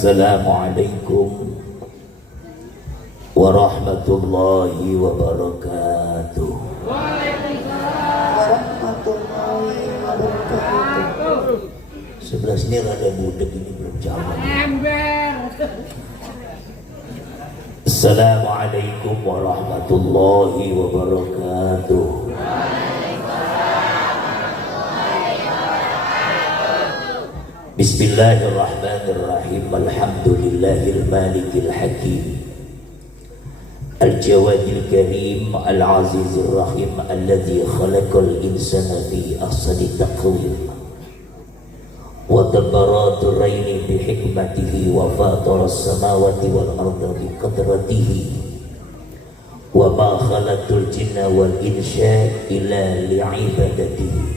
Assalamualaikum warahmatullahi wabarakatuh. Waalaikumsalam warahmatullahi wabarakatuh. Sebelah sini rada budek, ini belum jalan. Assalamualaikum warahmatullahi wabarakatuh. Bismillahirrahmanirrahim. Alhamdulillahil malikil hakim, al-jawadil karim, al-azizir rahim, alladzi khalaqal insana fi ahsani taqwim wa dabbaratur raini bi hikmatihi wa fataras samawati wal arda bi qadratihi wa ma khalaqtul jinna wal insa illa li'ibadatihi.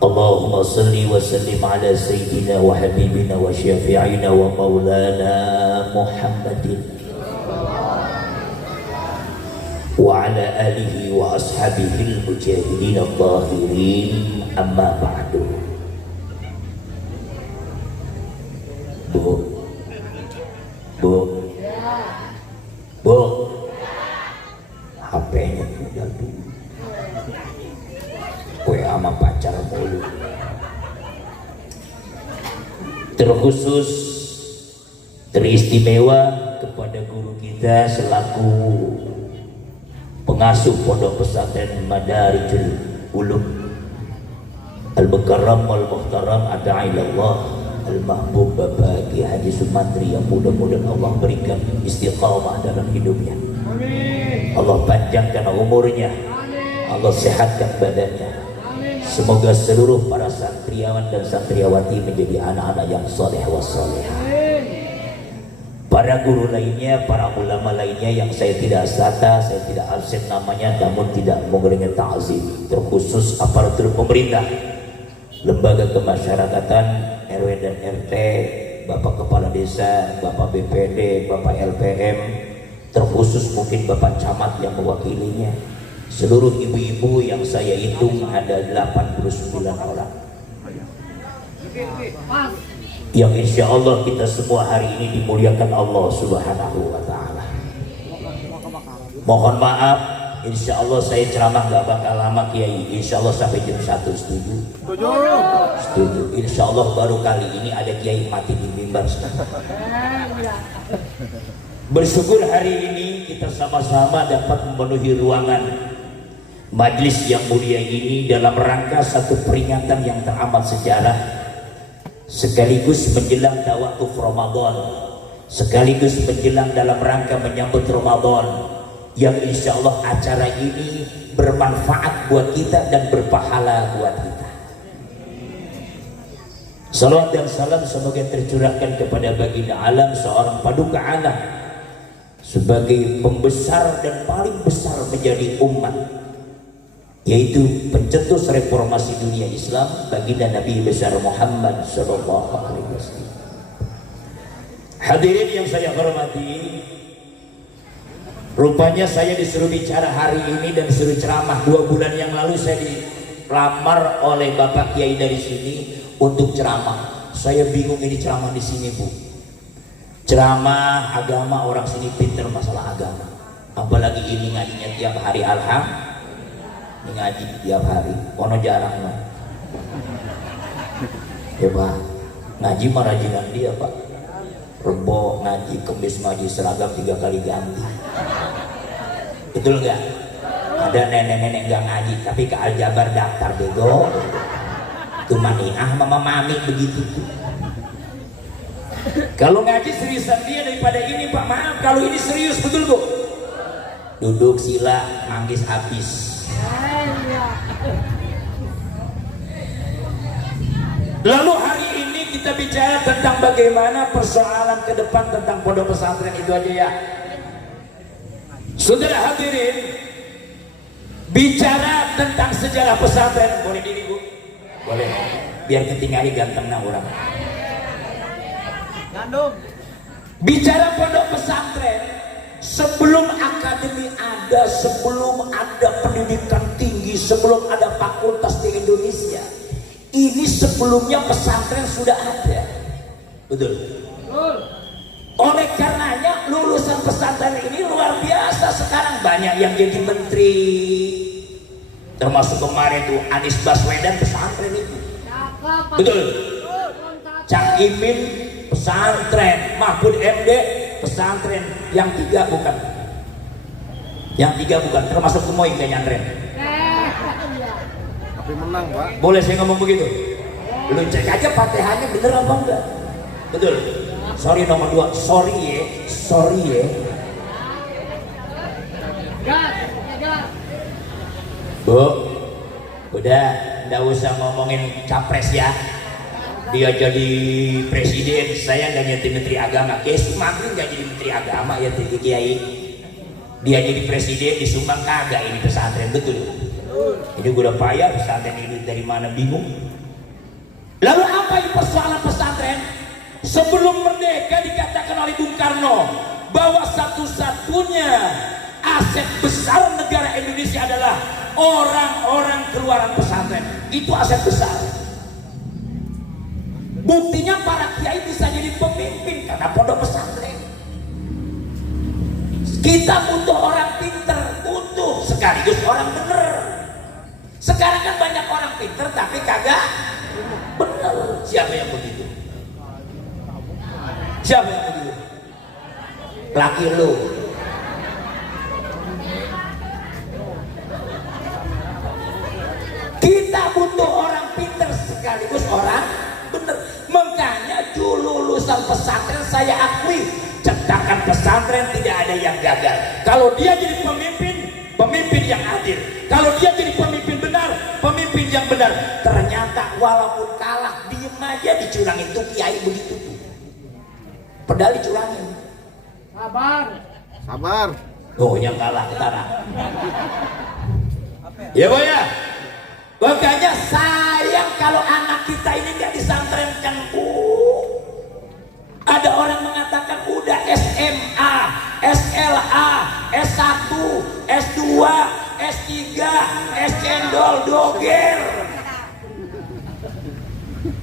Allahumma salli wa sallim ala sayyidina wa habibina wa syafi'ina wa maulana Muhammadin wa ala alihi wa ashabihi al-mujahidin al-zahirin, amma ba'du. Bu, HP-nya udah dulu. WA sama pacar mulu. Terkhusus, teristimewa kepada guru kita selaku pengasuh pondok pesantren Madarijul Ulum Al-Mukarram wal-Muhtaram Adailallah Al-Mahbub Bapak Ki Haji Sumantri, yang mudah-mudahan Allah berikan istiqamah dalam hidupnya. Amin. Allah panjangkan umurnya. Amin. Allah sehatkan badannya. Amin. Semoga seluruh para santriawan dan santriawati menjadi anak-anak yang soleh wassolehah. Para guru lainnya, para ulama lainnya yang saya tidak sata, saya tidak absen namanya, namun tidak mengurangi ta'zim, terkhusus aparatur pemerintah, lembaga kemasyarakatan, RW dan RT, Bapak Kepala Desa, Bapak BPD, Bapak LPM, terkhusus mungkin Bapak Camat yang mewakilinya, seluruh ibu-ibu yang saya hitung ada 89 orang, yang insya Allah kita semua hari ini dimuliakan Allah Subhanahu wa Ta'ala. Mohon maaf, insya Allah saya ceramah gak bakal lama Kiai, insya Allah sampai jam 1. Setuju? Setuju. Insya Allah baru kali ini ada Kiai mati di mimbar. Bersyukur hari ini kita sama-sama dapat memenuhi ruangan majlis yang mulia ini dalam rangka satu peringatan yang teramat sejarah, sekaligus menjelang tawakuf Ramadan, sekaligus menjelang dalam rangka menyambut Ramadan, yang insya Allah acara ini bermanfaat buat kita dan berpahala buat kita. Salawat dan salam semoga tercurahkan kepada baginda alam, seorang paduka alam, sebagai pembesar dan paling besar menjadi umat, yaitu pencetus reformasi dunia Islam, baginda Nabi besar Muhammad sallallahu alaihi wasallam. Hadirin yang saya hormati, rupanya saya disuruh bicara hari ini dan disuruh ceramah. 2 bulan yang lalu saya dilamar oleh Bapak Kiai dari sini untuk ceramah. Saya bingung ini ceramah di sini, Bu. Ceramah agama, orang sini pinter masalah agama. Apalagi ini ngajinya tiap hari, alhamdulillah. Ngaji tiap hari, kono jarang lah. Ya Pak, ngaji mah rajinan dia Pak. Rebo ngaji, kemis ngaji, seragam 3 kali ganti. Betul nggak? Ada nenek-nenek nggak ngaji tapi ke Aljabar daftar bego. Tuh maniah mama mami begitu tuh. Kalau ngaji seriusan dia daripada ini Pak. Maaf kalau ini serius, betul Bu? Duduk sila, manggis habis. Lalu hari ini kita bicara tentang bagaimana persoalan ke depan tentang pondok pesantren, itu aja ya. Saudara hadirin, bicara tentang sejarah pesantren, boleh diri Bu? Boleh, biar ketinggali gantengnya orang. Bicara pondok pesantren, sebelum akademi ada, sebelum ada pendidikan tinggi, sebelum ada fakultas di Indonesia, ini sebelumnya pesantren sudah ada. Betul. Oleh karenanya lulusan pesantren ini luar biasa. Sekarang banyak yang jadi menteri, termasuk kemarin tuh Anies Baswedan pesantren itu. Betul. Cak Imin pesantren, Mahfud MD pesantren. Yang tiga bukan, termasuk Kumoy kayak nyantren. Tapi menang, Pak. Boleh saya ngomong begitu? Lu cek aja Fatihahnya bener apa enggak? Betul. Sorry nomor 2, sorry ya. Bu, udah nggak usah ngomongin capres ya. Dia jadi presiden, saya nggak jadi menteri agama. Kiai Sumantri nggak jadi menteri agama ya Kiai. Dia jadi presiden di Sumbang kagak ini pesantren, betul. Ini gue udah payah pesantren ini dari mana bingung. Lalu apa ini persoalan pesantren? Sebelum merdeka dikatakan oleh Bung Karno bahwa satu-satunya aset besar negara Indonesia adalah orang-orang keluaran pesantren. Itu aset besar. Buktinya para kiai bisa jadi pemimpin karena pondok pesantren. Kita butuh orang pinter, butuh sekaligus orang bener. Sekarang kan banyak orang pinter tapi kagak bener. Siapa yang begitu? Siapa yang begitu? Laki lu. Kita butuh orang pinter sekaligus orang bener. Makanya dulu lulusan pesantren saya akui cetakan pesantren tidak ada yang gagal. Kalau dia jadi pemimpin, pemimpin yang adil. Kalau dia jadi pemimpin benar, pemimpin yang benar. Ternyata walaupun kalah, diem aja dicurangin tuh kiai begitu tuh. Pedal dicurangin. Sabar. Oh yang kalah ketara. Ya boy ya. Makanya sayang kalau anak kita ini nggak disantrenkan. Ada orang mengatakan udah SMA, SLA, S1, S2, S3, S cendol, doger.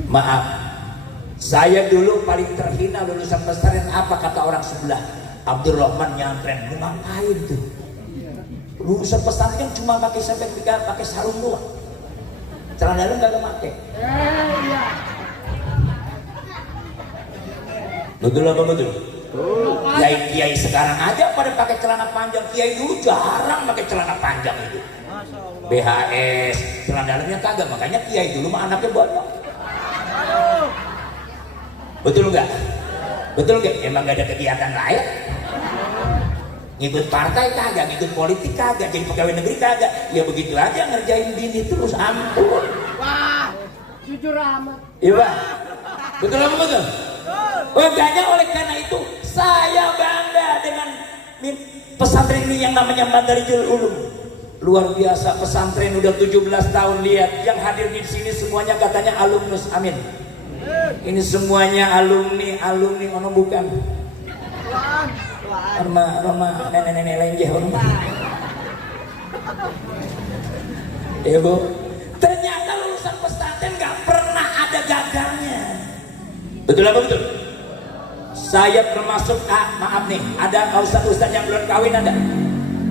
Maaf, saya dulu paling terhina lulusan pesantren. Apa kata orang sebelah? Abdurrahman nyantren, lu ngapain tuh? Lulusan pesantren cuma pakai sampai 3, pakai sarung doang. Celana dalam gak pakai. Betul apa betul? Kiai sekarang aja pada pakai celana panjang. Kiai dulu jarang pakai celana panjang itu. BHS, celana dalamnya kagak. Makanya kiai dulu mah anaknya banyak. Betul nggak? Betul nggak? Emang gak ada kegiatan lain? Ngikut partai kagak, ngikut politik kagak, jadi pegawai negeri kagak. Ya begitu aja ngerjain bini terus, ampun. Wah, jujur amat. Iya Pak? Betul apa betul? Makanya oleh karena itu saya bangga dengan pesantren ini yang namanya Madarijul Ulum. Luar biasa pesantren udah 17 tahun. Lihat yang hadir di sini semuanya katanya alumnus, amin. Ini semuanya alumni ono bukan? Roma nenek-nenek lain jauh. Ya Bu, ternyata lulusan pesantren nggak pernah ada gagalnya. Betul apa betul? Saya termasuk maaf nih, ada ustaz-ustaz yang belum kawin ada.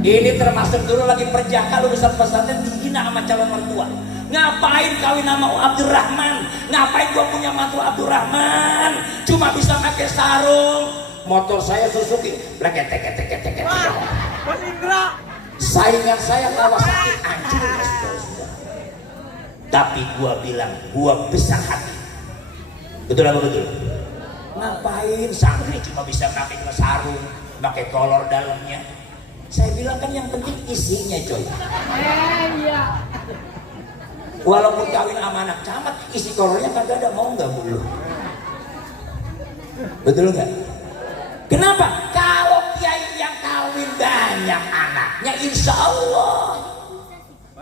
Ini termasuk dulu lagi perjaka lulusan pesantren dihina sama calon mertua. Ngapain kawin sama Abdurrahman? Ngapain gua punya mantu Abdurrahman? Cuma bisa pakai sarung. Motor saya Suzuki, leketek. Saingan saya Kawasaki, anjir ya saudara. Tapi gua bilang, gua besar hati. Betul apa betul? Ngapain santri cuma bisa pakai sarung, pakai kolor dalamnya? Saya bilang kan yang penting isinya coy. Iya. Walaupun kawin sama anak camat, isi kolornya kagak ada, mau nggak mulu? Betul nggak? Kenapa? Kalau kiai yang kawin banyak anaknya, insya Allah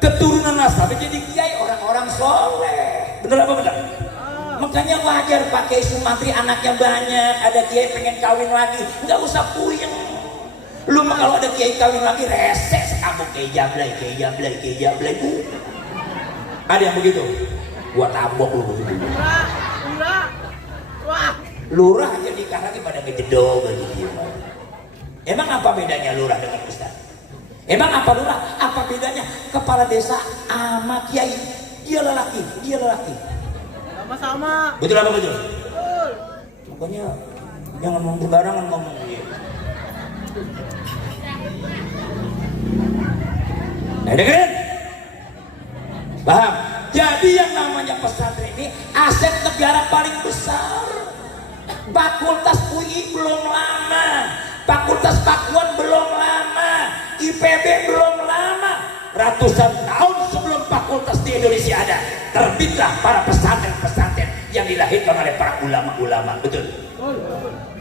keturunan nasabah jadi kiai orang-orang soleh. Bener apa bener? Makanya wajar Pak Kiai Sumantri anaknya banyak. Ada kiai pengen kawin lagi, nggak usah puyeng. Lu mah kalau ada kiai kawin lagi rese sekampung, kiai jablay. Ada yang begitu? Gua tabok lu begitu. Lurah aja nikah lagi pada ngejedol gitu. Emang apa bedanya lurah dengan ustaz? Emang apa lurah? Apa bedanya kepala desa sama kiai? Dia lelaki, dia lelaki. Sama-sama. Betul apa betul? Betul. Pokoknya jangan ngomong sembarangan ngomong dia. Nah, dengerin. Paham? Jadi yang namanya pesantren ini aset negara paling besar. Fakultas UI belum lama, Fakultas Pakuan belum lama, IPB belum lama. Ratusan tahun sebelum fakultas di Indonesia ada, terbitlah para pesantren-pesantren yang dilahirkan oleh para ulama-ulama. Betul?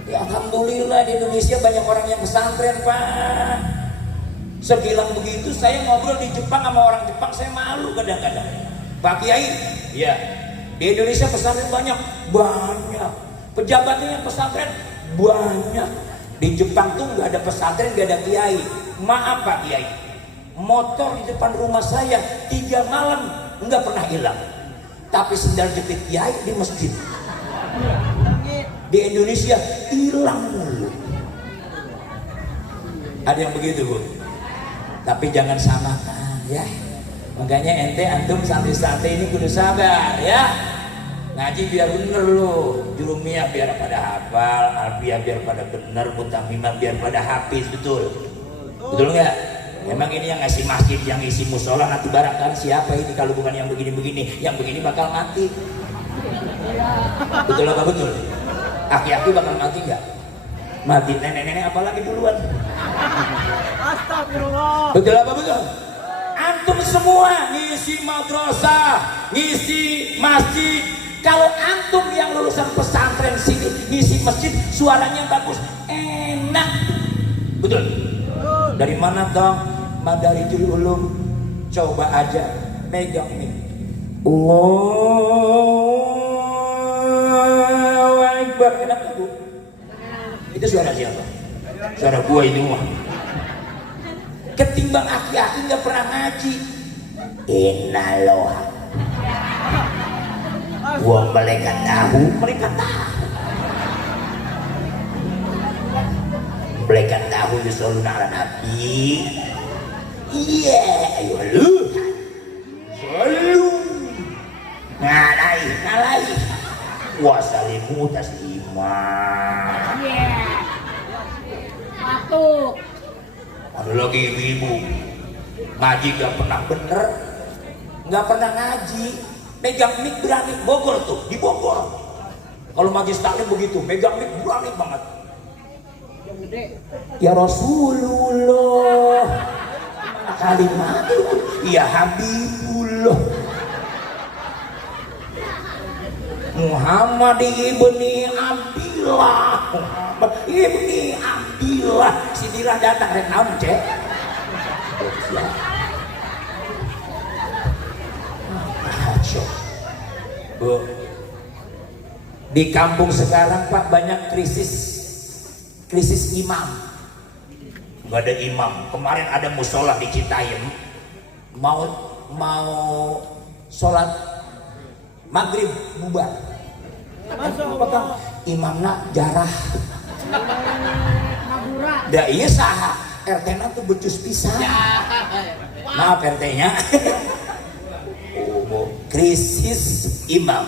Ya, alhamdulillah di Indonesia banyak orang yang pesantren, Pak. Sebilang begitu saya ngobrol di Jepang sama orang Jepang, saya malu kadang-kadang. Pak Kiai, ya di Indonesia pesantren banyak. Pejabatnya yang pesantren banyak. Di Jepang tuh nggak ada pesantren, nggak ada kiai. Maaf Pak Kiai, motor di depan rumah saya 3 malam nggak pernah hilang. Tapi sendal jepit kiai di masjid. Di Indonesia hilang mulu. Ada yang begitu, Bu. Tapi jangan samakan ya. Makanya ente antum santri-santri ini kudu sabar ya. Ngaji biar bener lo, jurumiyah biar pada hafal, alfiah biar pada bener, mutamimah biar pada hafiz. Betul? Betul nggak? Memang ini yang ngasih masjid, yang isi musola nanti barangkali siapa ini kalau bukan yang begini-begini, yang begini bakal mati. Betul apa betul? Aki-aki bakal mati nggak? Mati nenek-nenek apalagi duluan. Astagfirullah. Betul apa betul? Antum semua ngisi madrasah, ngisi masjid. Kalau antum yang lulusan pesantren sini ngisi masjid, suaranya bagus, enak. Betul? Dari mana dong? Madarijul Ulum. Coba aja megang nih. Allahu Akbar. Enak gak, Bu? Itu suara siapa? Suara gua ini mah. Ketimbang aki-aki nggak pernah ngaji. Innaloha. Gua mereka tahu, mereka tahu. Mereka tahu yusoluna ala nabi. Iya, ayo lu. Selalu ngalai. Wasalimu taslima. Satu. Ada lagi ibu-ibu ngaji gak pernah bener, gak pernah ngaji, megang mic berani. Bogor tuh, di Bogor kalau majlis taklim begitu, megang mic berani banget. Ya Rasulullah, kalimat itu ya Habibullah Muhammad ibni Abdillah, Muhammad ibni Abdillah. Si Dila datang rek naon cek. Bu, di kampung sekarang Pak banyak krisis imam. Nggak ada imam. Kemarin ada musola di Citayam, mau sholat maghrib bubar. Apakah imamna jarah? Da iya saha RT-na tuh becus pisan. Maaf RT-nya. Krisis imam.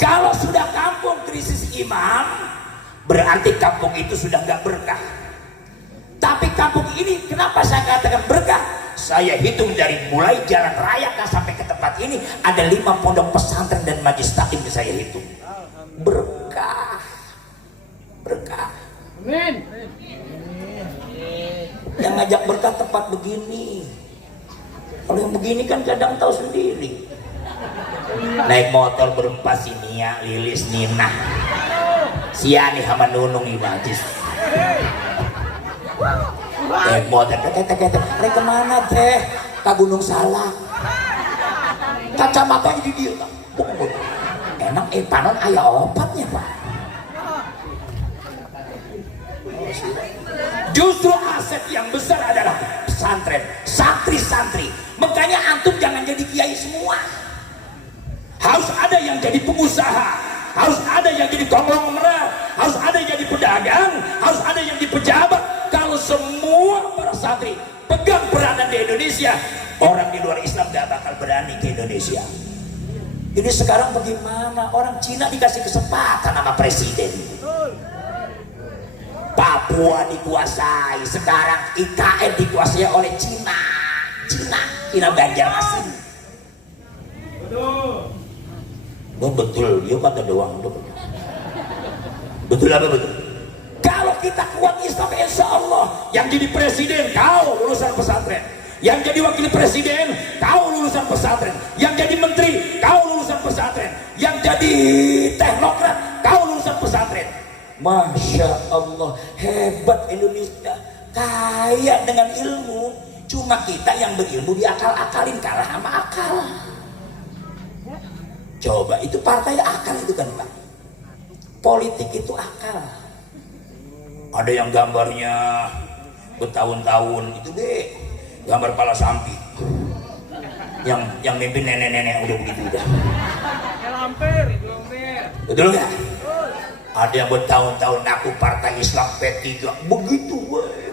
Kalau sudah kampung krisis imam, berarti kampung itu sudah nggak berkah. Tapi kampung ini kenapa saya katakan berkah? Saya hitung dari mulai jalan raya sampai ke tempat ini ada 5 pondok pesantren dan majlis taklim saya hitung. Berkah. Amin. Yang ngajak berkah tempat begini. Kalau yang begini kan kadang tahu sendiri. Naik motor berempat si Nia, Lilis, Nina, Siani sama Nunung Imajis. Naik motor, teh kemana teh? Ke Gunung Salak. Kacamatanya di dia. Enak panon ayah opatnya Pak. Justru aset yang besar adalah pesantren, santri-santri. Makanya antum jangan jadi kiai semua. Harus ada yang jadi pengusaha, harus ada yang jadi konglomerat, harus ada yang jadi pedagang, harus ada yang jadi pejabat. Kalau semua para santri pegang peranan di Indonesia, orang di luar Islam gak bakal berani ke Indonesia. Ini sekarang bagaimana? Orang Cina dikasih kesempatan sama presiden. Papua dikuasai, sekarang IKN dikuasai oleh Cina Banjarmasin. Betul, dia kata doang. Betul apa betul? Kalau kita kuat Islam, insya Allah yang jadi presiden kau lulusan pesantren, yang jadi wakil presiden kau lulusan pesantren, yang jadi menteri kau lulusan pesantren, yang jadi teknokrat kau lulusan pesantren. Masya Allah, hebat Indonesia, kaya dengan ilmu. Cuma kita yang berilmu diakal-akalin, kalah sama akal. Coba, itu partai akal itu kan Pak. Politik itu akal. Ada yang gambarnya bertahun-tahun itu deh, gambar pala sapi. Yang mimpin nenek-nenek udah begitu udah. Lampir. Betul nggak? Ada yang bertahun-tahun ngaku partai Islam P3 begitu,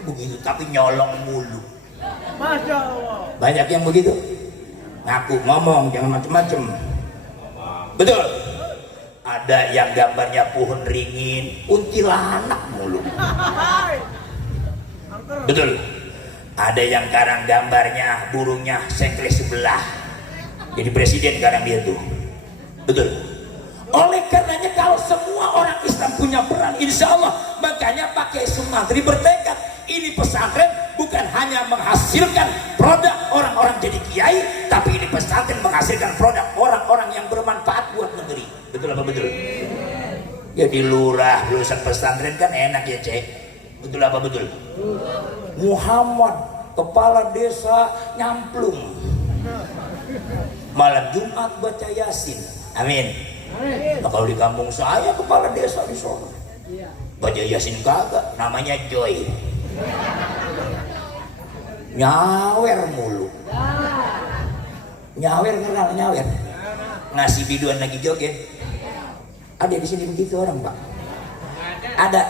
begitu, tapi nyolong mulu. Masya Allah. Banyak yang begitu, ngaku ngomong jangan macem-macem. Betul. Ada yang gambarnya pohon ringin, kuntilanak mulu. Betul. Ada yang karang gambarnya burungnya sengkle sebelah. Jadi presiden karang dia tuh. Betul. Oleh karenanya kalau semua orang Islam punya peran, insya Allah, makanya pakai Sumantri bertekad ini pesantren bukan hanya menghasilkan produk orang-orang jadi kiai, tapi ini pesantren menghasilkan produk orang-orang yang bermanfaat buat negeri. Betul apa betul? Jadi lurah lulusan pesantren kan enak ya cek. Betul apa betul? Muhammad kepala desa nyamplung, malam Jumat baca Yasin. Amin. Nah, kalau di kampung saya kepala desa di Solo baca Yasin kagak, namanya Joy. Nyawer mulu. Nyawer kenal nyawer. Ngasih biduan lagi joget. Ada di sini begitu orang Pak. Ada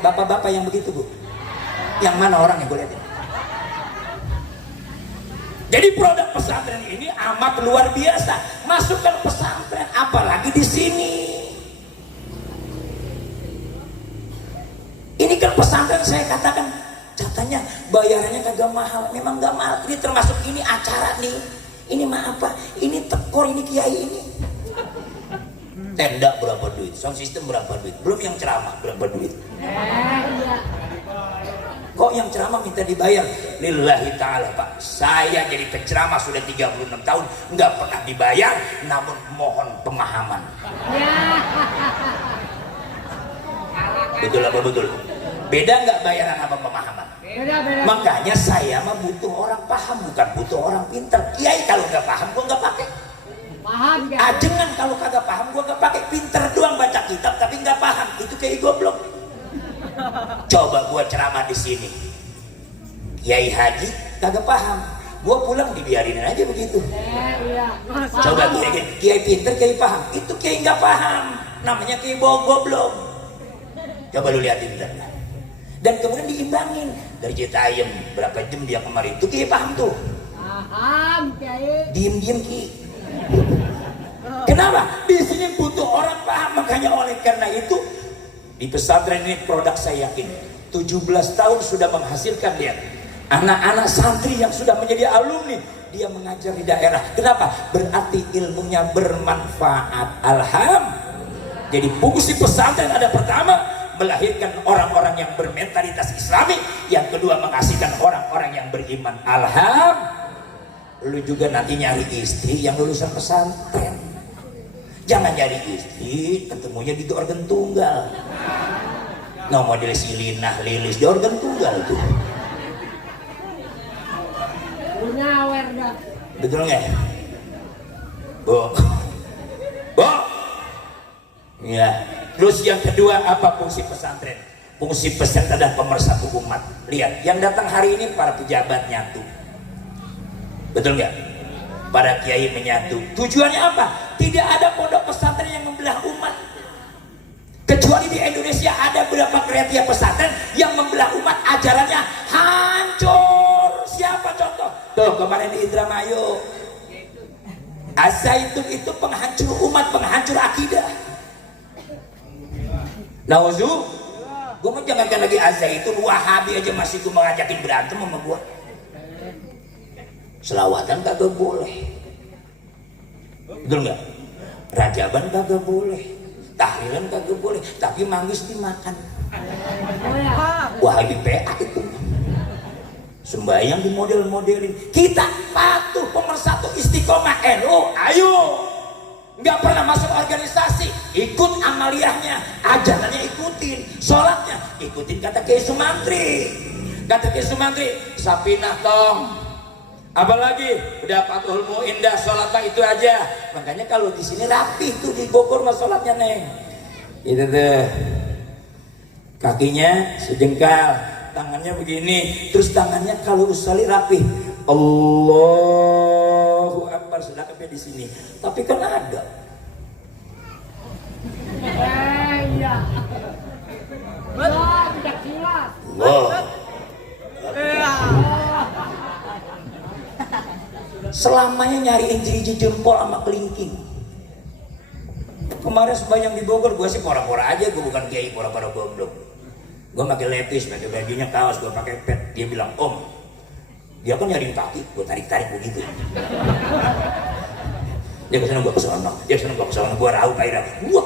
bapak-bapak yang begitu Bu. Yang mana orangnya gue lihat. Jadi produk pesantren ini amat luar biasa. Masukkan pesantren, apalagi di sini. Ini kan pesantren saya katakan, katanya bayarannya kagak mahal. Memang gak mahal. Ini termasuk ini acara nih. Ini mah apa? Ini tekor, ini kiai ini. Tenda berapa duit? Sound system berapa duit? Belum yang ceramah berapa duit? Kok yang ceramah minta dibayar? Lillahi ta'ala Pak, saya jadi penceramah sudah 36 tahun nggak pernah dibayar, namun mohon pemahaman. Betul apa betul? Beda nggak bayaran apa pemahaman? Beda. Makanya saya mah butuh orang paham, bukan butuh orang pintar. Kiai kalau nggak paham gua nggak pakai. Paham ya? Ajengan kalau kagak paham gua nggak pakai. Pinter doang baca kitab tapi nggak paham, itu kayak goblok. Coba gua ceramah di sini, Kiai Haji kagak paham, gua pulang dibiarin aja begitu. Coba Kiai pinter, Kiai paham, itu Kiai nggak paham, namanya Kiai goblok. Coba lu liatin bentar. Dan kemudian diimbangin dari Citayam berapa jam dia kemarin, itu Kiai paham tuh. Paham Kiai. Diem Ki. Kenapa? Di sini butuh orang paham, makanya oleh karena itu. Di pesantren ini produk saya yakin 17 tahun sudah menghasilkan dia anak-anak santri yang sudah menjadi alumni, dia mengajar di daerah. Kenapa? Berarti ilmunya bermanfaat. Alhamdulillah. Jadi fungsi pesantren ada pertama melahirkan orang-orang yang bermentalitas Islami, yang kedua menghasilkan orang-orang yang beriman. Alhamdulillah. Lu juga nanti nyari istri yang lulusan pesantren. Jangan nyari istri ketemunya di organ tunggal. Nah model si Linah Lilis di organ tunggal tuh. Nyawer dah. Betul nggak? Bo. Ya. Terus yang kedua apa fungsi pesantren? Fungsi pesantren adalah pemersatu umat. Lihat, yang datang hari ini para pejabat nyatu. Betul nggak? Para kiai menyatu. Tujuannya apa? Tidak ada pondok pesantren yang membelah umat. Kecuali di Indonesia ada beberapa kriteria pesantren yang membelah umat, ajarannya hancur. Siapa contoh? Tuh kemarin di Indramayu, Az-Zaitun itu penghancur umat, penghancur akidah. Nauzu, gue mau jangankan lagi Az-Zaitun, Wahabi aja masih gue mengajakin berantem sama gue. Selawatan kagak boleh, betul nggak? Rajaban kagak boleh, tahlilan kagak boleh, tapi manggis dimakan. Wahabi PA itu. Sembahyang di model-modelin. Kita patuh pemersatu istiqomah NU. Ayo. Nggak pernah masuk organisasi, ikut amaliyahnya, ajarannya ikutin, sholatnya ikutin kata Kiai Sumantri. Kata Kiai Sumantri, Sapinah tong. Apalagi udah Fathul Mu'indah, sholat mah itu aja. Makanya kalau di sini rapi tuh di Bogor mah sholatnya neng. Itu deh. Kakinya sejengkal, tangannya begini, terus tangannya kalau usali rapi. Allahu Akbar, sudah sampai di sini. Tapi kan ada. Iya. Wah, tidak jelas. Wow. Iya. Selamanya nyariin jiji jempol sama kelingking. Kemarin sembahyang di Bogor, gue sih pora-pora aja, gue bukan kiai pora-pora goblok. Gue pakai lepis, pakai bajunya kaos, gue pakai pet. Dia bilang, Om, dia kan nyariin kaki, gue tarik-tarik begitu. Dia kesana, gue kesana, dia kesana, gue kesana, gue rauh kairan. Buah.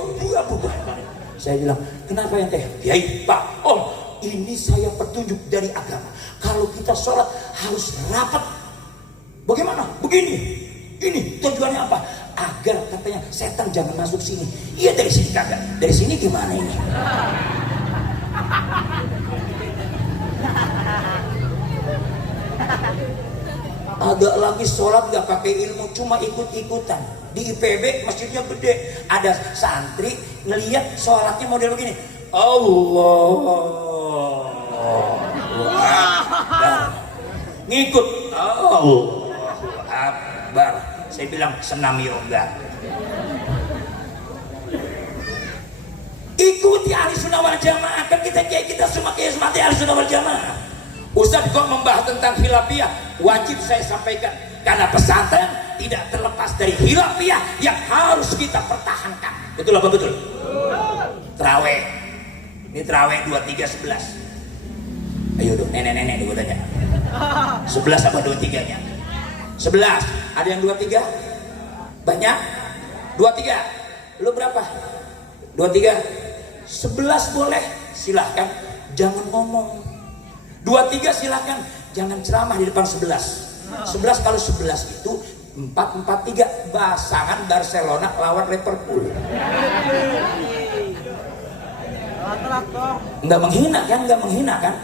Saya bilang, kenapa yang teh? Kiai, Pak, Om, ini saya petunjuk dari agama. Kalau kita sholat harus rapat. Bagaimana? Begini. Ini tujuannya apa? Agar katanya setan jangan masuk sini. Iya dari sini kagak. Dari sini gimana ini? Agak lagi sholat gak pakai ilmu, cuma ikut-ikutan. Di IPB masjidnya gede, ada santri ngelihat sholatnya model begini. Allah ngikut. Allahu Akbar. Saya bilang senam yoga. Ikuti ahli sunnah wal jamaah. Kan kita semua kiasmati ahli sunnah wal jamaah. Ustaz kok membahas tentang khilafiyah, wajib saya sampaikan karena pesantren tidak terlepas dari khilafiyah yang harus kita pertahankan. Betul apa betul? Terawih. Ini terawih 23 11. Ayo dong, nenek-nenek gue tanya. 11 apa 23-nya? 11. Ada yang 23? Banyak? 23. Lu berapa? 23. 11 boleh, silahkan. Jangan ngomong. 23 silahkan. Jangan ceramah di depan 11. 11 kalau 11 itu 4-4-3 pasangan Barcelona lawan Liverpool. Enggak menghina kan? Enggak menghina kan?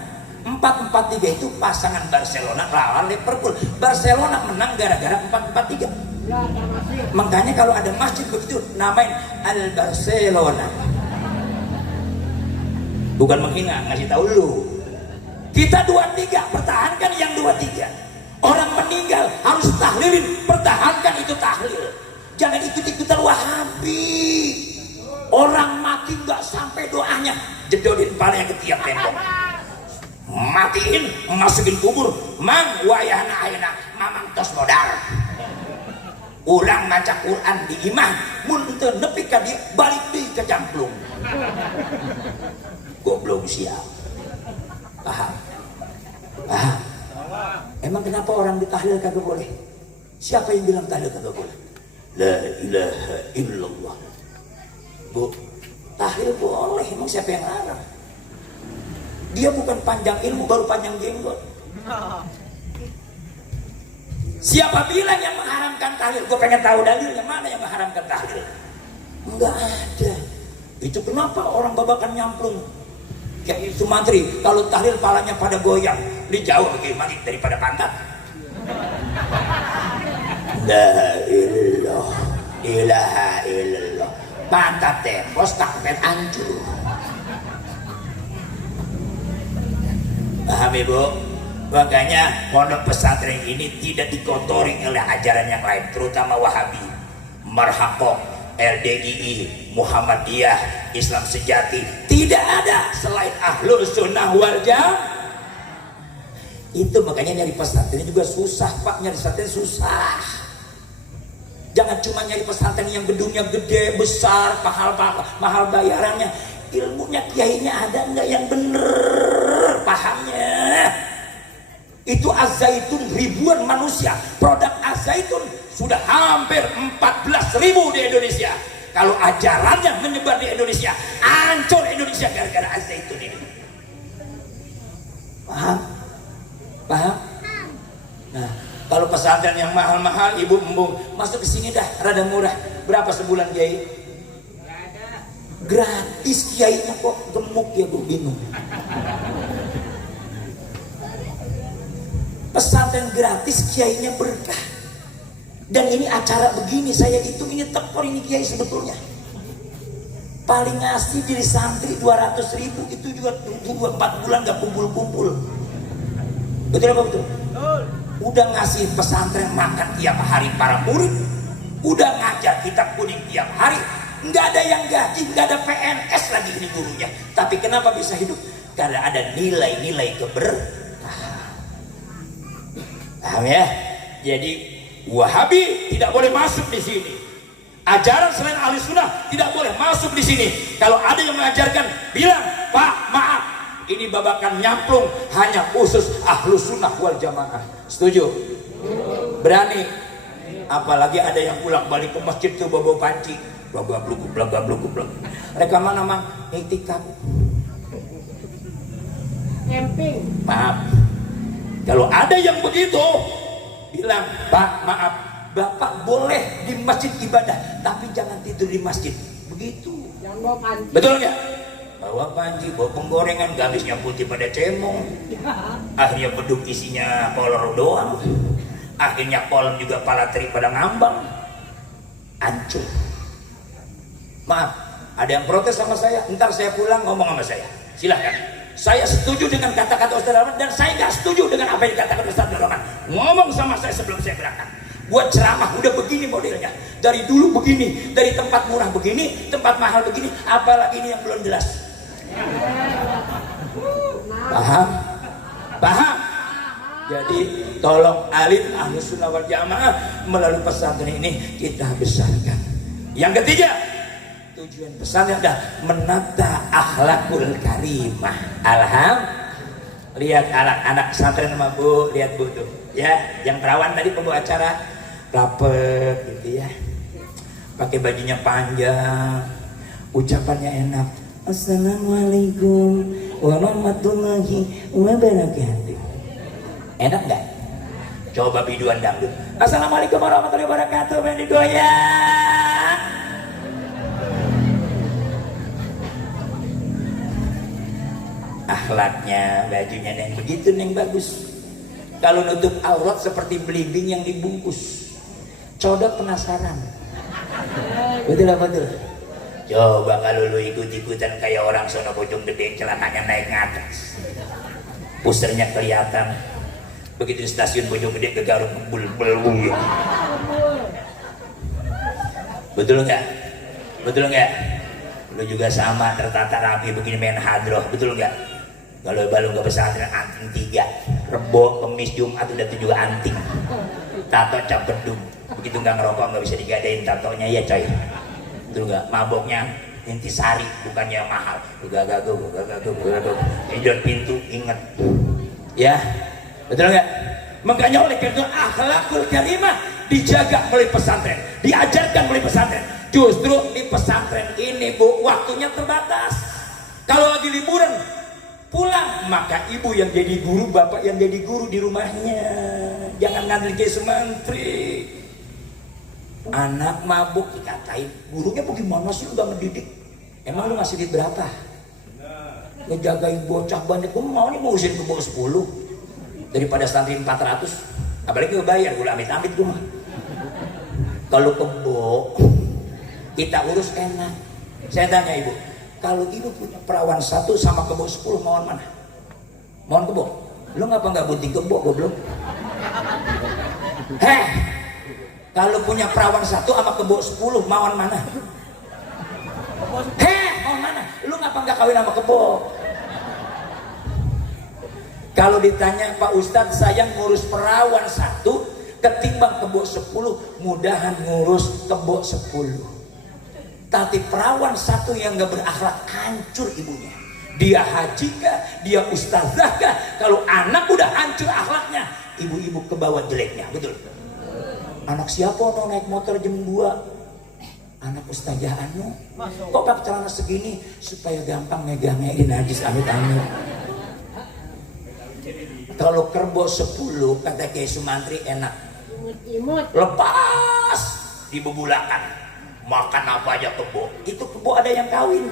4-4-3 itu pasangan Barcelona lawan Liverpool. Barcelona menang gara-gara 4-4-3. Makanya kalau ada masjid begitu namain Al Barcelona. Bukan menghina, ngasih tahu lu. Kita 23, pertahankan yang 23. Orang meninggal harus tahlilin, pertahankan itu tahlil. Jangan ikut-ikutan Wahabi. Orang mati nggak sampai doanya, jedodin palanya ke tiap tembok. Matiin, masukin kubur, mang wayahna ayeuna mamang tos modal. Urang maca Quran di imah, mun teu nepi ka dieu balik deui ke jamplung. Goblok siap. Paham? Paham? Emang kenapa orang ditahlil kagak boleh? Siapa yang bilang tahlil kagak boleh? La ilaha illallah. Bu, tahlil boleh, emang siapa yang larang? Dia bukan panjang ilmu, baru panjang jenggot. Siapa bilang yang mengharamkan tahlil? Gue pengen tahu dalilnya, mana yang mengharamkan tahlil? Enggak ada. Itu kenapa orang babakan nyamplung? Kayak itu mantri, kalau tahlil palanya pada goyang, dia jauh bagaimana daripada pantat. La ilaha illallah. Pantat tembos takpet hancur. Paham ibu? Makanya pondok pesantren ini tidak dikotori oleh ajaran yang lain, terutama Wahabi, Marhaqoh, LDII, Muhammadiyah, Islam sejati, tidak ada selain Ahlus Sunnah wal Jamaah. Itu makanya nyari pesantren juga susah Pak, nyari pesantren susah. Jangan cuma nyari pesantren yang gedungnya gede, besar, mahal bayarannya. Ilmunya kiainya ada nggak yang bener pahamnya? Itu Az-Zaitun ribuan manusia, produk Az-Zaitun sudah hampir 14.000 di Indonesia. Kalau ajarannya menyebar di Indonesia, hancur Indonesia gara-gara Az-Zaitun ini. Paham? Paham? Nah, kalau pesantren yang mahal-mahal, ibu embung masuk ke sini dah, rada murah. Berapa sebulan kiai? Gratis kiainya kok, gemuk ya, gue bingung. Pesantren gratis, kiainya berkah. Dan ini acara begini, saya hitung ini tekor ini kiai sebetulnya. Paling ngasih jadi santri 200.000, itu juga tunggu 4 bulan gak kumpul-kumpul. Betul apa betul? Udah ngasih pesantren makan tiap hari para murid, udah ngajar kitab kuning tiap hari, nggak ada yang gaji, nggak ada PNS lagi ini gurunya. Tapi kenapa bisa hidup? Karena ada nilai-nilai keberkahan. Paham ya? Jadi Wahabi tidak boleh masuk di sini. Ajaran selain ahli sunnah tidak boleh masuk di sini. Kalau ada yang mengajarkan, bilang, Pak, maaf, ini babakan nyamplung, hanya khusus ahlu sunnah wal jamaah. Setuju? Berani? Apalagi ada yang pulang balik ke masjid tuh bawa panci, blagablugu. Mereka mana mang iktikaf, camping. maaf. Kalau ada yang begitu, bilang, Pak, maaf, Bapak boleh di masjid ibadah, tapi jangan tidur di masjid. Begitu. Jangan bawa panci. Betul nggak? Bawa panci, bawa penggorengan, gamisnya putih pada cemong. Akhirnya beduk isinya kolor doang. Akhirnya kolom juga pala teri pada ngambang. Hancur. Maaf, ada yang protes sama saya. Ntar saya pulang ngomong sama saya. Silahkan. Saya setuju dengan kata-kata Ustaz Rahman, dan saya nggak setuju dengan apa yang dikatakan Ustaz Rahman. Ngomong sama saya sebelum saya berangkat. Buat ceramah udah begini modelnya. Dari dulu begini, dari tempat murah begini, tempat mahal begini, apalagi ini yang belum jelas. Paham? Paham? Jadi tolong alim Ahlus Sunnah wal Jamaah melalui pesantren ini kita besarkan. Yang ketiga, tujuan pesantren adalah menata akhlakul karimah. Alhamdulillah. Lihat anak-anak pesantren sama Bu, lihat Bu tuh. Ya, yang perawan tadi pembawa acara rapet gitu ya. Pakai bajunya panjang, ucapannya enak. Assalamualaikum warahmatullahi wabarakatuh. Enak nggak? Coba biduan dangdut. Assalamualaikum warahmatullahi wabarakatuh. Main digoyang. Akhlaknya, bajunya yang begitu yang bagus. Kalau nutup aurat seperti belimbing yang dibungkus. Codot penasaran. Betul apa betul? Coba kalau lu ikut-ikutan kayak orang sono Bojong Gede, celananya naik ke atas, pusernya kelihatan. Begitu stasiun Bojong Gede ke Garut, bul. Betul nggak? Betul nggak? Lu juga sama tertata rapi begini main hadroh, betul nggak? Kalau balu nggak pesantren anting 3, Rebo, Kemis, Jumat udah 7 anting. Tato cap bedung, begitu nggak ngerokok nggak bisa digadain tatonya ya coy. Betul nggak? Maboknya intisari, bukannya yang mahal. Gagago. Tidur pintu inget. Ya, betul nggak? Makanya oleh karena akhlakul karimah dijaga oleh pesantren, diajarkan oleh pesantren. Justru di pesantren ini Bu, waktunya terbatas. Kalau lagi liburan pulang, maka ibu yang jadi guru, bapak yang jadi guru di rumahnya. Jangan ngandelin kayak semantri. Anak mabuk dikatain, gurunya bagaimana sih udah mendidik? Emang lu ngasih duit berapa? Ngejagain bocah banyak, gue mau nih mau usin ke bawah 10 daripada santri 400. Apalagi gue bayar, gue amit-amit gue mah. Kalau kebo kita urus enak. Saya tanya ibu, kalau ibu punya perawan 1 sama kebo 10, mohon mana? Mohon kebo. Lu ngapa nggak bunting kebo goblok? Heh, Kalau punya perawan 1 sama kebo 10, mauan mana? Mau mana? Lu ngapa nggak kawin sama kebo? Kalau ditanya Pak Ustadz, saya ngurus perawan 1 ketimbang kebo 10, mudahan ngurus kebo 10. Tapi perawan 1 yang nggak berakhlak, hancur ibunya. Dia haji kah, dia ustazah kah, kalau anak udah hancur akhlaknya, ibu-ibu kebawa jeleknya. Betul. Anak siapa no naik motor jam 2? Anak ustazah anu. Kok pakai celana segini? Supaya gampang megangnya di najis, amit-amit. Kalau kerbau 10 kata Kiai Sumantri enak. Imut. Lepas dibubulakan, makan apa aja kebo. Itu kebo ada yang kawin.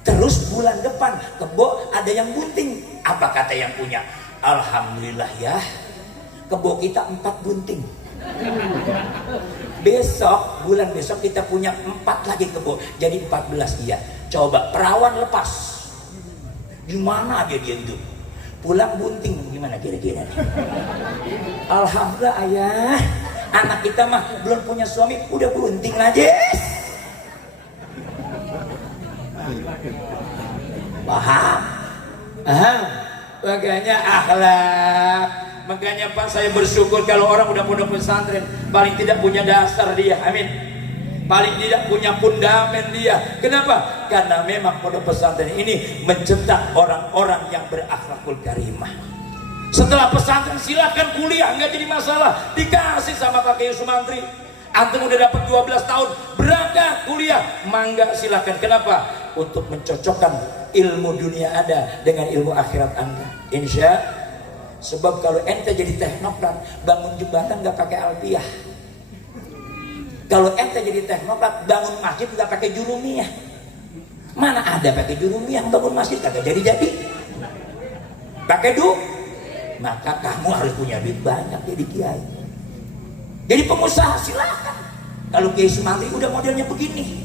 Terus bulan depan kebo ada yang bunting. Apa kata yang punya? Alhamdulillah ya, kebo kita 4 bunting. Bulan besok kita punya 4 lagi kebo, jadi 14. Iya. Coba perawan lepas, gimana aja dia hidup? Pulang bunting, gimana kira-kira? Alhamdulillah ayah, anak kita mah belum punya suami udah bunting aja. Paham? Makanya akhlak. Makanya Pak, saya bersyukur kalau orang udah pondok pesantren paling tidak punya dasar dia. Amin. Paling tidak punya fundamen dia. Kenapa? Karena memang pondok pesantren ini mencetak orang-orang yang berakhlakul karimah. Setelah pesantren silakan kuliah, nggak jadi masalah. Dikasih sama Pak Kiai Sumantri. Antum udah dapat 12 tahun, berangkat kuliah, mangga silakan. Kenapa? Untuk mencocokkan ilmu dunia ada dengan ilmu akhirat Anda. Insya. Sebab kalau ente jadi teknokrat, bangun jembatan nggak pakai alfiah. Kalau ente jadi teknokrat, bangun masjid nggak pakai jurumiyah. Mana ada pakai jurumiyah bangun masjid, kagak jadi. Pakai duit. Maka kamu harus punya duit banyak jadi kiai. Jadi pengusaha silakan. Kalau Kiai Sumantri udah modelnya begini,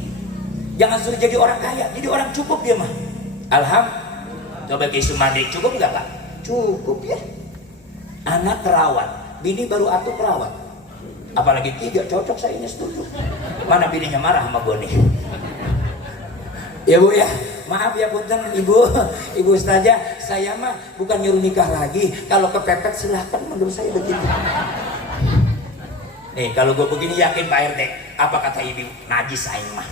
jangan suruh jadi orang kaya, jadi orang cukup dia mah. Alhamdulillah. Coba Kiai Sumantri cukup nggak Pak? Cukup ya. Anak perawat, bini baru atuh perawat. Apalagi 3 cocok, saya ini setuju. Mana bininya marah sama gue nih? Ya Bu ya, maaf ya punten Ibu Ustazah, saya mah bukan nyuruh nikah lagi. Kalau kepepet silahkan, menurut saya begitu. Nih kalau gue begini yakin Pak RT, apa kata ibu? Najis aing mah.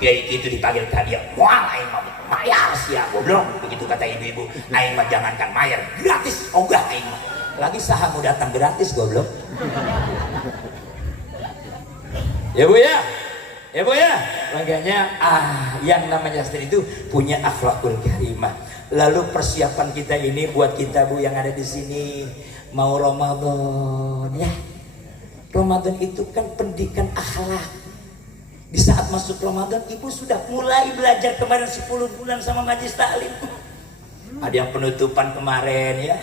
Kayak gitu dipanggil ke dia, mual aing mah, mayar sih ya goblok. Begitu kata ibu-ibu, aing mah jangankan mayar, gratis ogah aing mah. Lagi saha mau datang gratis goblok. Ya Bu ya, ya Bu ya. Makanya yang namanya istri itu punya akhlakul karimah. Lalu persiapan kita ini buat kita Bu yang ada di sini mau Ramadan ya. Ramadan itu kan pendidikan akhlak. Di saat masuk Ramadan, ibu sudah mulai belajar kemarin 10 bulan sama majlis taklim. Ada yang penutupan kemarin ya,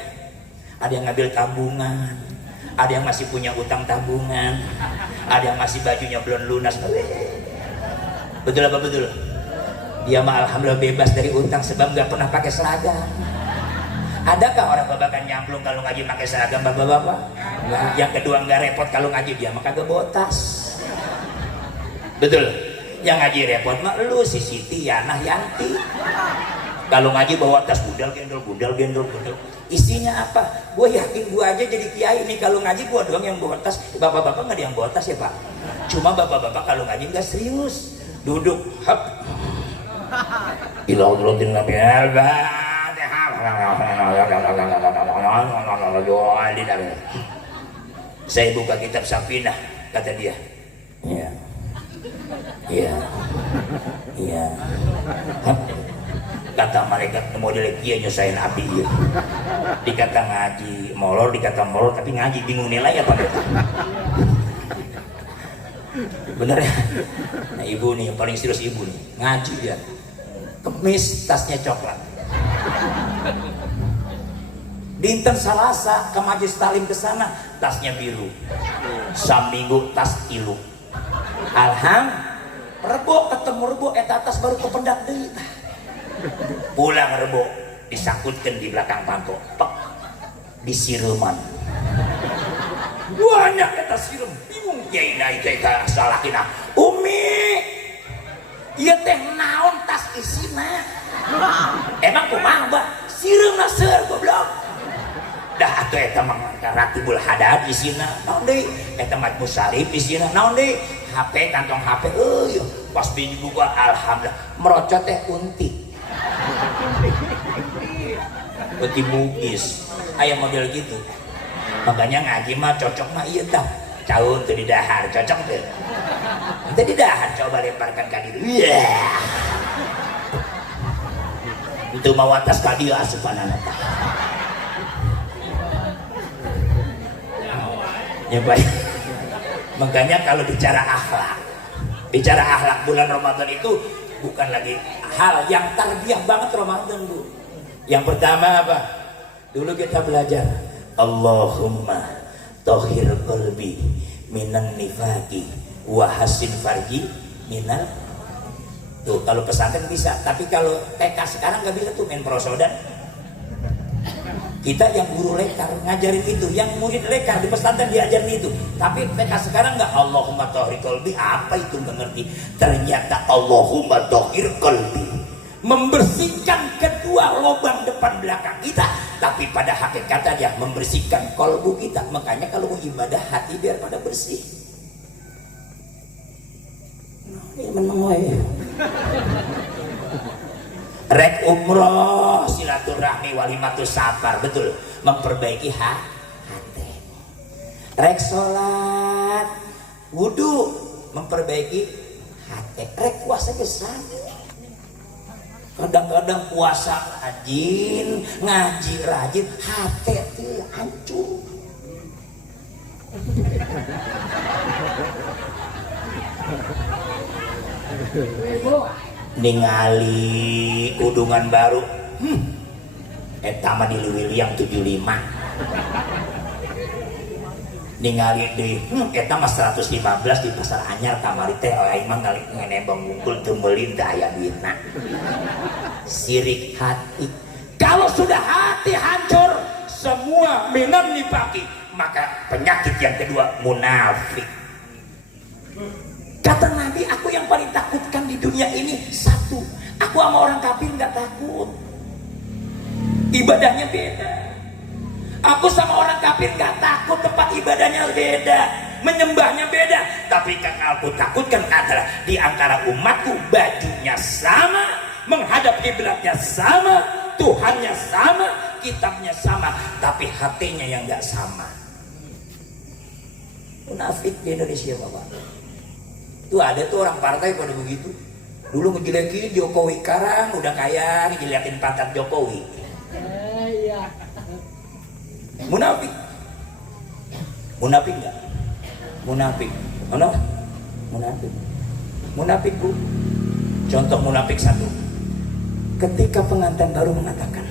ada yang ngambil tabungan, ada yang masih punya utang tabungan, ada yang masih bajunya belum lunas. Betul apa betul? Dia mah alhamdulillah bebas dari utang sebab nggak pernah pakai seragam. Adakah orang babakan nyamplung kalau ngaji pakai seragam bapak-bapak? Nah, yang kedua nggak repot kalau ngaji, dia mah kagak bawa tas. Betul. Yang ngaji repot mah lu si Siti, Yana, Yanti. Kalau ngaji bawa tas gudal gendol. Isinya apa? Gue yakin gue aja jadi kiai ini kalau ngaji gue doang yang bawa tas. Bapak-bapak nggak ada yang bawa tas ya Pak. Cuma bapak-bapak kalau ngaji nggak serius. Duduk. Hap. Ilaudrotin nabi alba. Saya buka kitab Safinah, kata dia. Iya. Kata malaikat model kia nyusahin api ya. Dikata ngaji molor, dikata molor tapi ngaji bingung nilai apa gitu. Bener ya? Nah ibu nih yang paling serius ibu nih ngaji dia. Kemis tasnya coklat. Dinten Salasa ke Majlis Taklim ke sana tasnya biru. Saminggu tas ilu. Alhamdulillah. Rebo ketemu rebo eta tas baru kependak deui. Pulang rebo disangkutkeun di belakang panto. Pek. Disiruman. banyak eta sireum bingung kiai na eta salakina umi ieu teh naon tas isina emang kumaha Mbak sireumna seur goblok dah atuh eta mah Ratibul Hadad isina naon deui eta Majmu Syarif isina naon deui HP kantong HP pas dibuka alhamdulillah merocot teh unti unti bugis aya model gitu makanya ngaji mah cocok mah iya tah caun tuh di dahar cocok tuh nanti di dahar coba lemparkan ke diri itu mau atas ka dieu asupanana tah ya baik makanya kalau bicara akhlak bulan Ramadan itu bukan lagi hal yang tarbiyah banget Ramadan Bu. Yang pertama apa dulu kita belajar Allahumma tahhir qalbi minan nifaqi wa hasin farji minal tuh kalau pesantren bisa tapi kalau TK sekarang nggak bisa tuh main prosodan kita yang guru lekar ngajarin itu yang murid lekar di pesantren diajarin itu tapi TK sekarang nggak Allahumma tahhir qalbi apa itu nggak ngerti ternyata Allahumma tahhir qalbi membersihkan kedua lubang depan belakang kita tapi pada hakikatnya dia membersihkan kolbu kita makanya kalau mau ibadah hati biar pada bersih ini menang rek umroh silaturahmi walimatus safar betul memperbaiki hati rek sholat wudu memperbaiki hati rek puasa besar kadang-kadang puasa rajin ngaji rajin hati teh hancur ningali udungan baru eta mah di yang 75 ningali deui eta mah 115 di pasar anyar kamari teh aing mah ngali ngenembang ngumpul teu meuli teh aya duitna sirik hati kalau sudah hati hancur semua minan nifaqi maka penyakit yang kedua munafik kata Nabi aku yang paling takutkan di dunia ini satu aku sama orang kafir nggak takut ibadahnya beda aku sama orang kafir gak takut tempat ibadahnya beda menyembahnya beda tapi yang aku takutkan adalah di antara umatku bajunya sama menghadap kiblatnya sama Tuhannya sama kitabnya sama tapi hatinya yang gak sama munafik di Indonesia Bapak tuh ada tuh orang partai pada begitu dulu ngejelekin Jokowi sekarang udah kaya ngejelekin pantat Jokowi munafik enggak munafik mana munafik Bu contoh munafik satu ketika pengantin baru mengatakan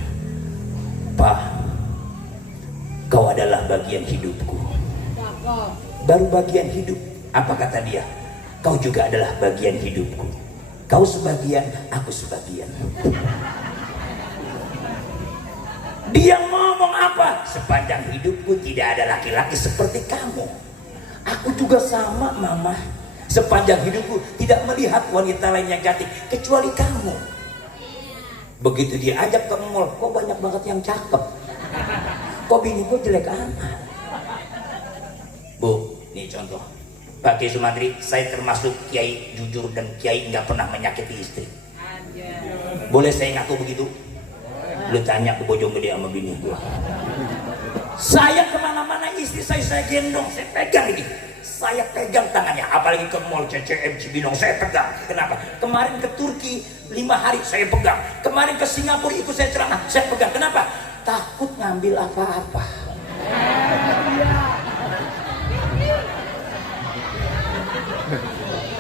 Pak kau adalah bagian hidupku baru bagian hidup apa kata dia kau juga adalah bagian hidupku kau sebagian aku sebagian dia ngomong apa? Sepanjang hidupku tidak ada laki-laki seperti kamu. Aku juga sama mama. Sepanjang hidupku tidak melihat wanita lain yang cantik kecuali kamu. Begitu dia ajak ke mall, kok banyak banget yang cakep. Kok bini gue jelek amat. Bu, ini contoh. Pak Kiai Sumantri, saya termasuk kiai jujur dan kiai nggak pernah menyakiti istri. Boleh saya ngaku begitu? Lu tanya ke Bojonggede sama bini gua. Saya kemana-mana istri saya gendong, saya pegang ini. Saya pegang tangannya, apalagi ke mall CCM Cibinong saya pegang. Kenapa? Kemarin ke Turki 5 hari saya pegang. Kemarin ke Singapura ikut saya ceramah, saya pegang. Kenapa? Takut ngambil apa-apa.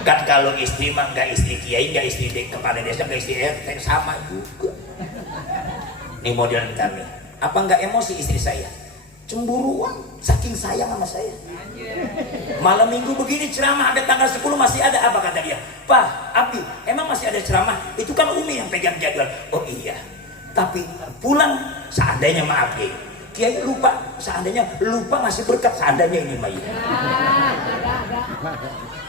Kan kalau istri mah nggak istri kiai, nggak istri kepala desa, nggak istri RT sama juga. Ini model kami. Apa nggak emosi istri saya? Cemburuan, saking sayang sama saya. Malam minggu begini ceramah ada tanggal 10 masih ada, apa kata dia? Pak, Abi, emang masih ada ceramah? Itu kan Umi yang pegang jadwal. Oh iya. Tapi pulang seandainya maaf ya. Kiai lupa, seandainya lupa ngasih berkat, seandainya ini mah ya.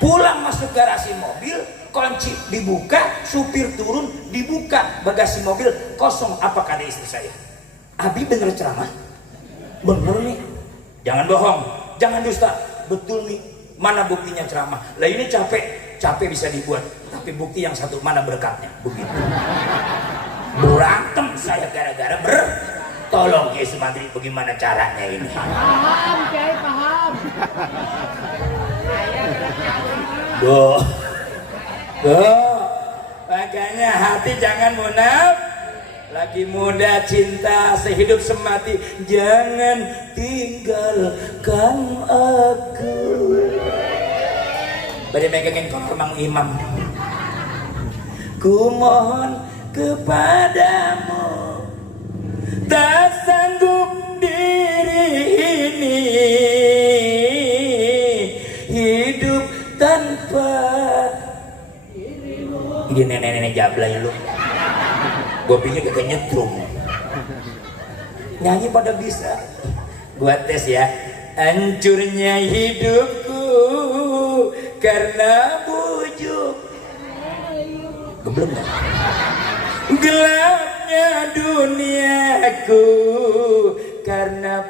Pulang masuk garasi mobil, kunci dibuka, supir turun, dibuka bagasi mobil kosong. Apa kata istri saya? Abi bener ceramah? Bener nih. Jangan bohong, jangan dusta. Betul nih. Mana buktinya ceramah? Lah ini capek bisa dibuat. Tapi bukti yang satu, mana berkatnya? Begitu. Berantem saya gara-gara tolong Kiai Sumantri, bagaimana caranya ini? Paham, Kiai, paham. Tuh, makanya hati jangan munafik. Lagi muda cinta sehidup semati, jangan tinggalkan aku. Bari megangin kok Mang Imam. Ku mohon kepadamu, tak sanggup diri ini hidup tanpa dirimu. Ini nenek-nenek jablay lu. Gue pikir kita nyetrum. Nyanyi pada bisa. Gua tes ya. Hancurnya hidupku karena bujuk. Belum ya? Gelapnya duniaku karena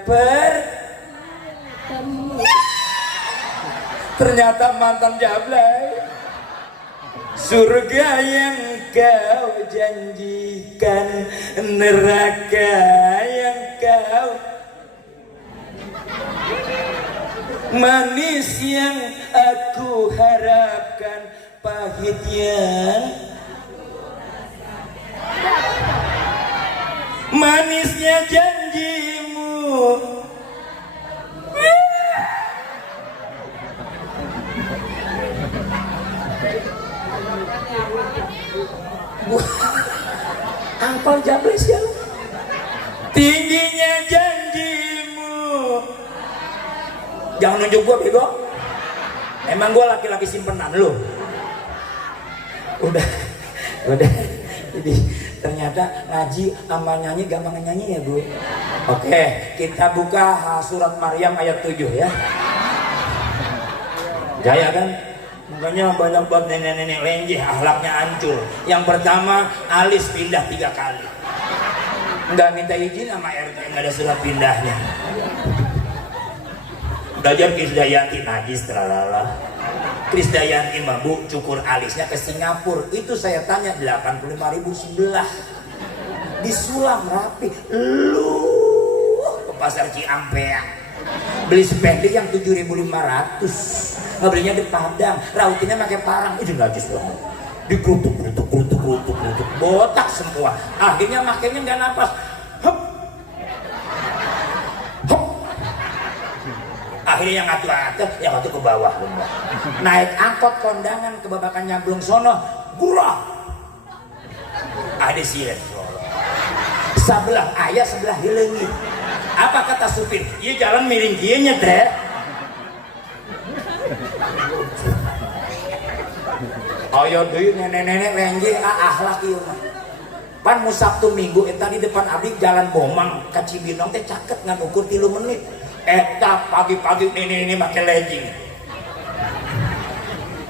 ternyata mantan jablay. Surga yang kau janjikan, neraka yang kau, manis yang aku harapkan, pahit yang manisnya janjimu. Angpal jablay ya. Tingginya janjimu. Jangan nunjuk gua bego. Emang gua laki-laki simpenan lu. Udah. Jadi ternyata ngaji sama nyanyi gampang nyanyi ya, Bu. Oke, kita buka surat Maryam ayat 7 ya. Gaya kan? Makanya banyak banget nenek-nenek lenjeh, akhlaknya hancur. Yang pertama, alis pindah 3 kali. Nggak minta izin sama RT, nggak ada surat pindahnya. Belajar Krisdayanti najis terlala. Krisdayanti mabuk cukur alisnya ke Singapura. Itu saya tanya 85.000 sebelah. Disulam rapi. Lu ke pasar Ciampea. Beli sepeda yang 7.500. Ngebelinya di Padang, rautinnya pakai parang, itu najis banget. Dikerutuk, botak semua. Akhirnya makanya nggak napas. Hup. Akhirnya yang atu-atu, ke bawah. Naik angkot kondangan ke Babakan Nyamblung sono, gurah. Ada silet. Sebelah ayah, sebelah hilengi. Apa kata supir? Iya jalan miring dia nyetek. Ayo deui nenek-nenek lenje akhlak ieu mah. Pan mu Sabtu Minggu eta di depan abdi jalan Bomang ka Cibinong teh caket ngan ukur 3 menit. Eta pagi-pagi nenek-nenek make legging.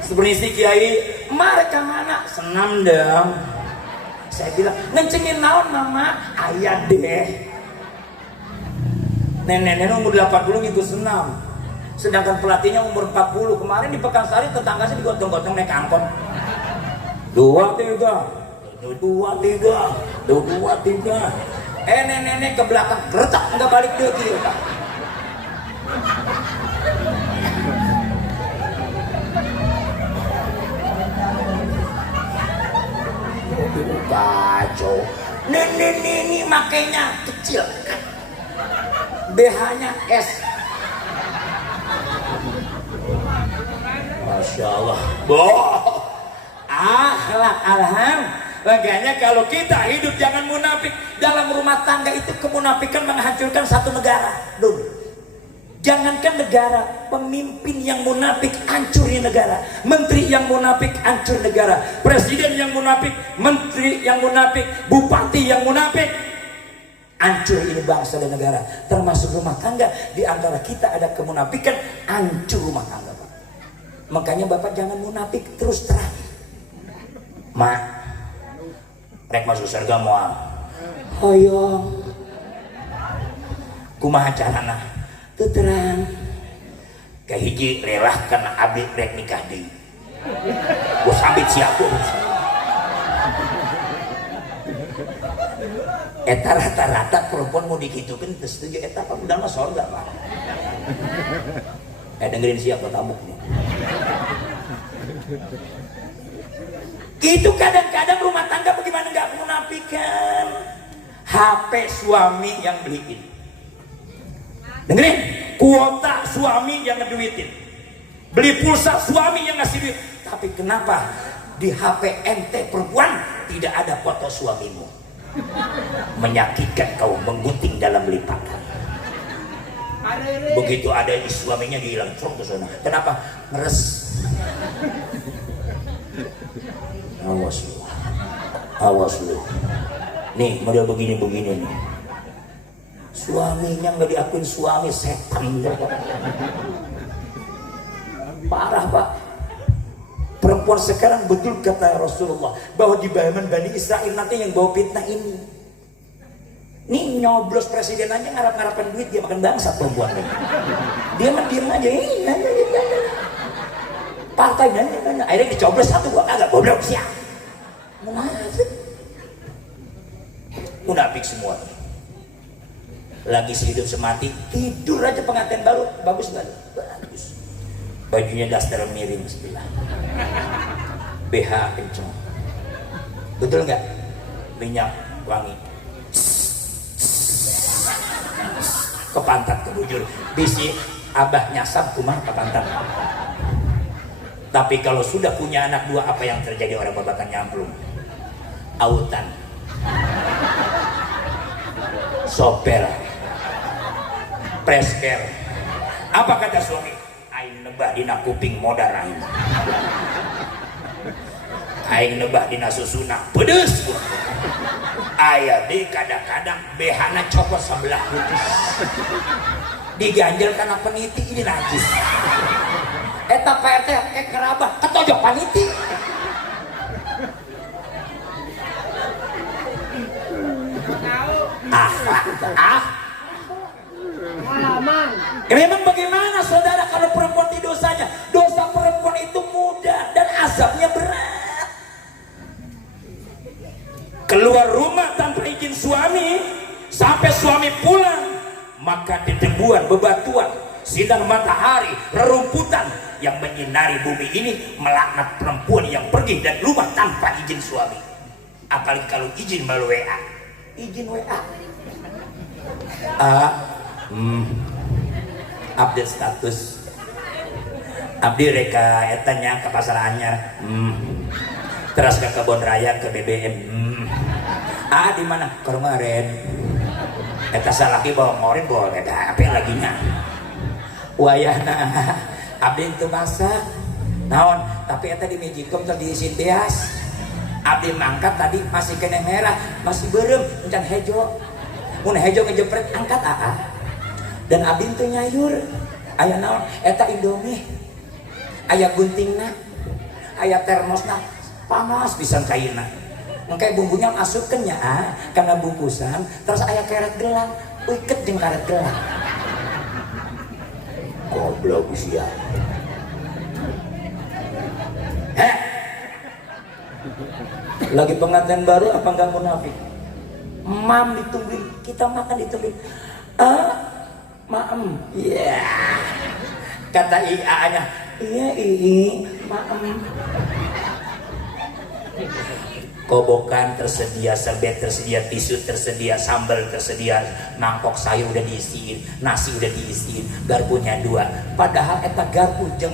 Sebenarnya Kiai, mereka mana? Senam dong. Saya bilang, ngencengin naon mama? Ayah deh. Nenek-nenek umur 80 ngikut senam. Sedangkan pelatihnya umur 40. Kemarin di Pekansari tetangga saya digotong-gotong naik angkot. 2, 3. Nenek-nenek ke belakang gertak nggak balik deh kita. Kacau. Nenek-nenek makainya kecil kan. BH-nya S. Masya Allah, akhlak alham. Makanya kalau kita hidup jangan munafik. Dalam rumah tangga itu kemunafikan menghancurkan satu negara. Dulu, jangankan negara, pemimpin yang munafik hancurin negara. Menteri yang munafik hancur negara. Presiden yang munafik, menteri yang munafik, bupati yang munafik. Hancur ini bangsa dan negara, termasuk rumah tangga. Di antara kita ada kemunafikan, hancur rumah tangga, Pak. Makanya Bapak jangan munafik, terus terang. Mak, rek masuk surga moal. Hoyong. Kumaha carana? Teu terang. Kahiji relahkan abdi rek nikah deui. Ku sambit siap. Eta rata-rata perempuan mau dikitukan setuju eta apa udah mah sorga Pak. Dengerin siapa tamu nih. Itu kadang-kadang rumah tangga bagaimana nggak menafikan. HP suami yang beliin. Dengerin, kuota suami yang ngeduitin. Beli pulsa suami yang ngasih duit. Tapi kenapa di HP ente perempuan tidak ada foto suamimu? Menyakitkan kau, menggunting dalam lipatan. Begitu ada suaminya dihilang ke sana. Kenapa? Ngeres. Awas lu, awas lu. Nih model begini nih. Suaminya nggak diakuin suami, setan. Parah Pak. Perempuan sekarang betul kata Rasulullah bahwa di zaman Bani Israel nanti yang bawa fitnah ini. Nih nyoblos presiden aja ngarap-ngarapan duit, dia makan bangsa perempuan ini. Dia mah diem aja, partai nanya. Akhirnya dicoblos satu, gua kagak goblok siap. Munafik semua. Lagi sehidup semati, tidur aja pengantin baru, bagus banget. Bagus. Bajunya daster miring sebelah. BH kenceng. Betul nggak? Minyak wangi. Ke pantat, ke bujur. Bisi abah nyasar kumah ke pantat. Tapi kalau sudah punya anak dua, apa yang terjadi? Orang babakan nyamplung. Autan. Sopel. Presker. Apa kata suami? Aing nebah dina kuping modar aing. Aing nebah dina susuna pedes. Aya di kadang-kadang behana copot sebelah putih. Diganjel karena peniti ini najis. Eta PRT kerabat ketojok paniti. Memang bagaimana saudara kalau perempuan di dosanya? Dosa perempuan itu mudah dan azabnya berat. Keluar rumah tanpa izin suami, sampai suami pulang, maka dedebuan, bebatuan, sinar matahari, rerumputan yang menyinari bumi ini melaknat perempuan yang pergi dari rumah tanpa izin suami. Apalagi kalau izin melalui WA. Izin WA. Update status. Abdi reka etanya ke pasar anyar. Terus ke kebun raya ke BBM. Di mana? Ke rumah Ren. Eta salaki bawa ngorin bawa eta apa yang laginya. Wayana abdi itu masak. Naon, tapi eta di Mejikom tadi diisin beas. Abdi mangkat tadi masih kena merah, masih berem, encan hejo. Mun hejo ngejepret angkat Dan abdi itu nyayur. Aya naon? Eta Indomie. Aya guntingna. Aya termosna. Panas pisan kaina. Engke bumbunya masukkeun nya karena bungkusan, terus aya karet gelang. Uiket jeung karet gelang. Goblok sia. Lagi pengantin baru apa enggak munafik? Mam ditungguin, kita makan ditungguin. Maem, iya. Kata IA-nya, iya maem. Kobokan tersedia, serbet tersedia, tisu tersedia, sambal tersedia, mangkok sayur udah diisiin, nasi udah diisiin, garpunya 2. Padahal eta garpu jeung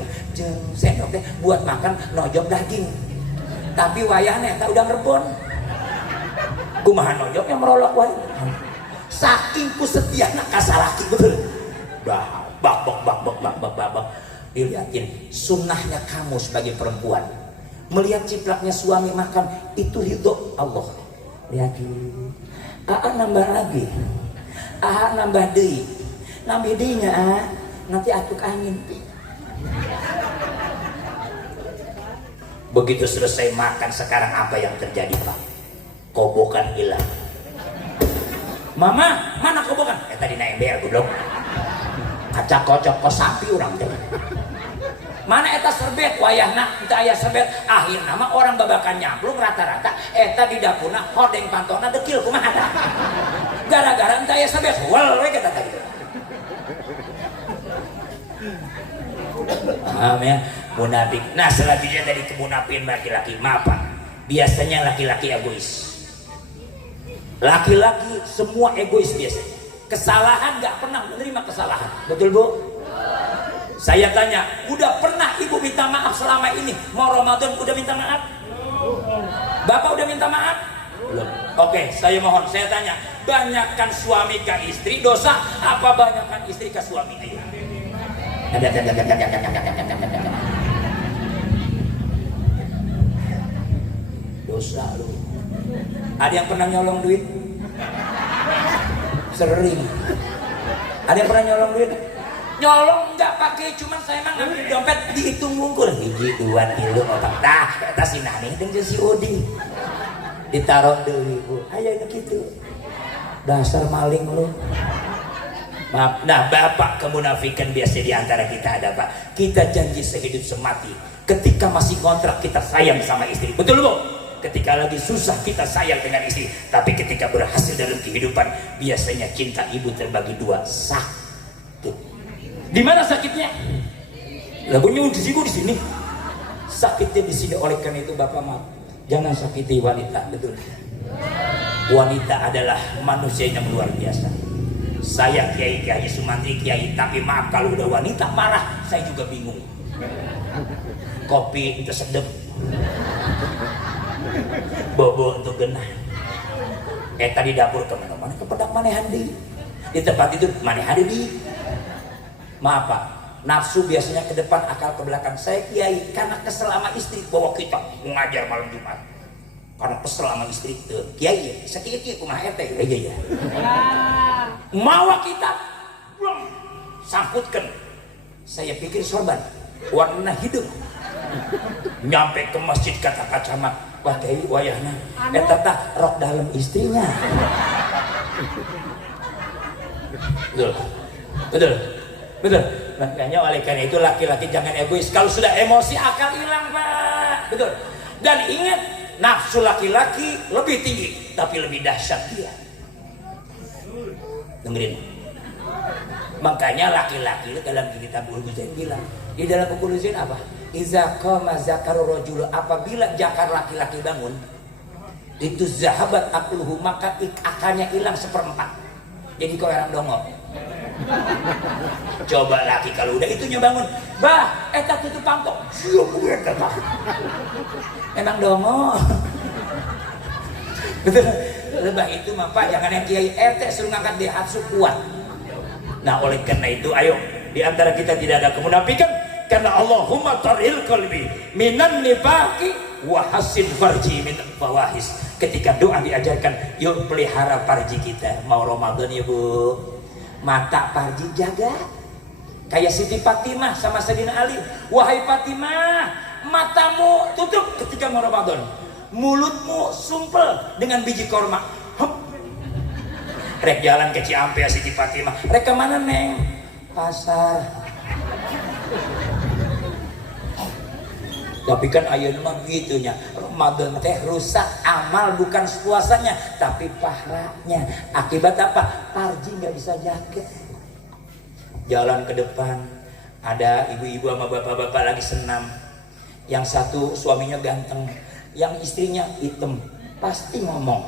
sendok teh buat makan nojok daging. Tapi wayahna eta udah ngerebon. Kumaha nojoknya merolok wae. Saking kusetiana ka salaki betul. Bak. Dilihatin sunnahnya kamu sebagai perempuan. Melihat ciplaknya suami makan itu ridho Allah. lihat dulu. Nambah lagi. Nambah deui. Nambah deui nya nanti atuk angin. Begitu selesai makan sekarang apa yang terjadi Pak? Kobokan hilang. Mama, mana kobokan? Tadi na ember goblok. Kaca kocok kos sapi urang teh. Mana eta serbet wayahna kita aya serbet akhirna mah orang babakan nyamplung rata-rata eta di dapurna hodeng pantona dekil kumaha tah. Gara-gara enta aya serbet wal we kata tadi. Paham ya? Munafik. Nah, selanjutnya dari kemunafikan laki-laki, maaf Pak. Biasanya laki-laki egois. Laki-laki semua egois biasanya. Kesalahan gak pernah menerima kesalahan. Betul Bu? Saya tanya, udah pernah ibu minta maaf selama ini? Mau Ramadan udah minta maaf? Bapak udah minta maaf? Belum. Oke, saya mohon, saya tanya, banyakkan suami ke istri dosa apa banyakkan istri ke suami? Ayo. Dosa lu. Ada yang pernah nyolong duit? Sering. Ada yang pernah nyolong duit? Nyolong enggak pakai, cuman saya emang ngambil dompet dihitung wungkul. 1, 2, 3, 4. Dah, eta si Nani jeung si Udi. Ditaruh deui Bu. Aya nu kitu. Dasar maling lu. Maaf. Nah, Bapak kemunafikan biasa di antara kita ada Pak. Kita janji sehidup semati. Ketika masih kontrak kita sayang sama istri. Betul Bu? Ketika lagi susah kita sayang dengan istri. Tapi ketika berhasil dalam kehidupan, biasanya cinta ibu terbagi dua. Sakit. Di mana sakitnya? Lagunya di sini. Sakitnya di sini. Oleh karena itu Bapak maaf, jangan sakiti wanita. Betul. Wanita adalah manusia yang luar biasa. Saya Kiai Sumantri Kiai, tapi maaf kalau udah wanita marah, saya juga bingung. Kopi itu sedep, bobo untuk genah. Tadi dapur kemana-mana, ke pedak manehan di tempat itu manehan di. Maaf Pak, nafsu biasanya ke depan, akal ke belakang. Saya Kiai karena kesel sama istri, bawa kita mengajar malam Jumat. Karena kesel sama istri, Kiai, sakit kumaha teh, ya. Mawa kita, sangkutkan. Saya pikir sorban, warna hidup. Nyampe ke masjid kata Pak Camat, wah Kiai wayahna, eta tah rok dalam istrinya. Betul. Makanya oleh karena itu laki-laki jangan egois. Kalau sudah emosi akal hilang Pak. Betul. Dan ingat, nafsu laki-laki lebih tinggi, tapi lebih dahsyat dia. Dengerin. Makanya laki-laki dalam kitab Ulul Zain bilang, di dalam Ulul Zain apa? Iza qama zakaru rajul, apabila jakar laki-laki bangun, itu zahabat akluhu, maka akalnya hilang 1/4. Jadi kau orang dongok. Coba laki kalau udah itunya bangun, bah, eta tutup pantok, siap gue kata. Emang dongok. Betul. Lebah itu mah Pak, jangan yang Kiai suruh ngangkat di hatsu kuat. Nah oleh karena itu ayo, di antara kita tidak ada kemunafikan, karena Allahumma taril qalbi minan nifaqi wa hasin farji min fawahis. Ketika doa diajarkan, yuk pelihara farji kita. Mau Ramadan ya Bu, mata farji jaga. Kayak Siti Fatimah sama Sayyidina Ali. Wahai Fatimah, matamu tutup ketika mau Ramadan, mulutmu sumpel dengan biji korma. Rek jalan ke Ciampea Siti Fatimah, rek kemana Neng? Pasar. Tapi kan ayeuna mah gitunya, Ramadan teh rusak amal bukan puasanya, tapi pahalanya. Akibat apa? Parji nggak bisa jaga. Jalan ke depan, ada ibu-ibu sama bapak-bapak lagi senam. Yang satu suaminya ganteng, yang istrinya hitam, pasti ngomong.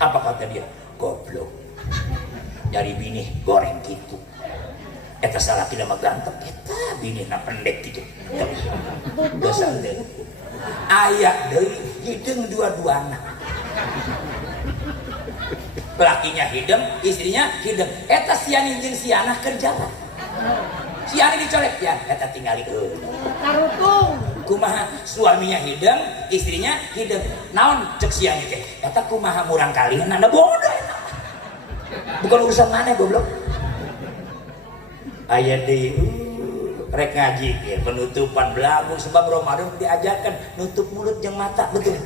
Apa kata dia? Goblok. Dari bini goreng gitu. Eta salah tidak mah ganteng, eta bini na pendek gitu. Dosa deh. Ayak deui hidung dua-duana. Lakinya hidung, istrinya hidung. Eta siani jeung siana kerja. Siani dicolek ya, eta tinggali. Tarutung. kumaha suaminya hidang, istrinya hidang. Naon cek siang teh? Eta kumaha murang kalian anda bodoh eta. Bukan urusan mana goblok. Aya deui rek ngaji ya, penutupan belagu sebab Ramadan diajarkan nutup mulut jeung mata betul.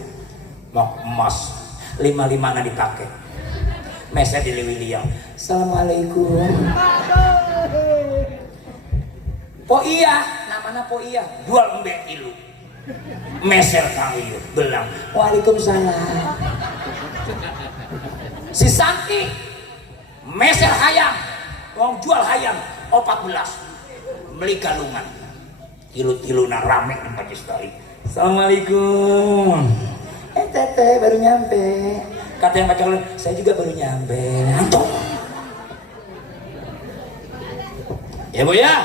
Mau emas 55 dipakai. Mesa di Lewiliang. Assalamualaikum. Po iya, namanya po iya. Jual embe ilu. Meser kali belang. Waalaikumsalam. Si Santi meser hayam. Wong jual hayam 14. Beli galungan. Ilu-iluna rame di Majlis Tali. Assalamualaikum. Teteh baru nyampe. Kata yang pacar, saya juga baru nyampe. Antum. Ya bu ya,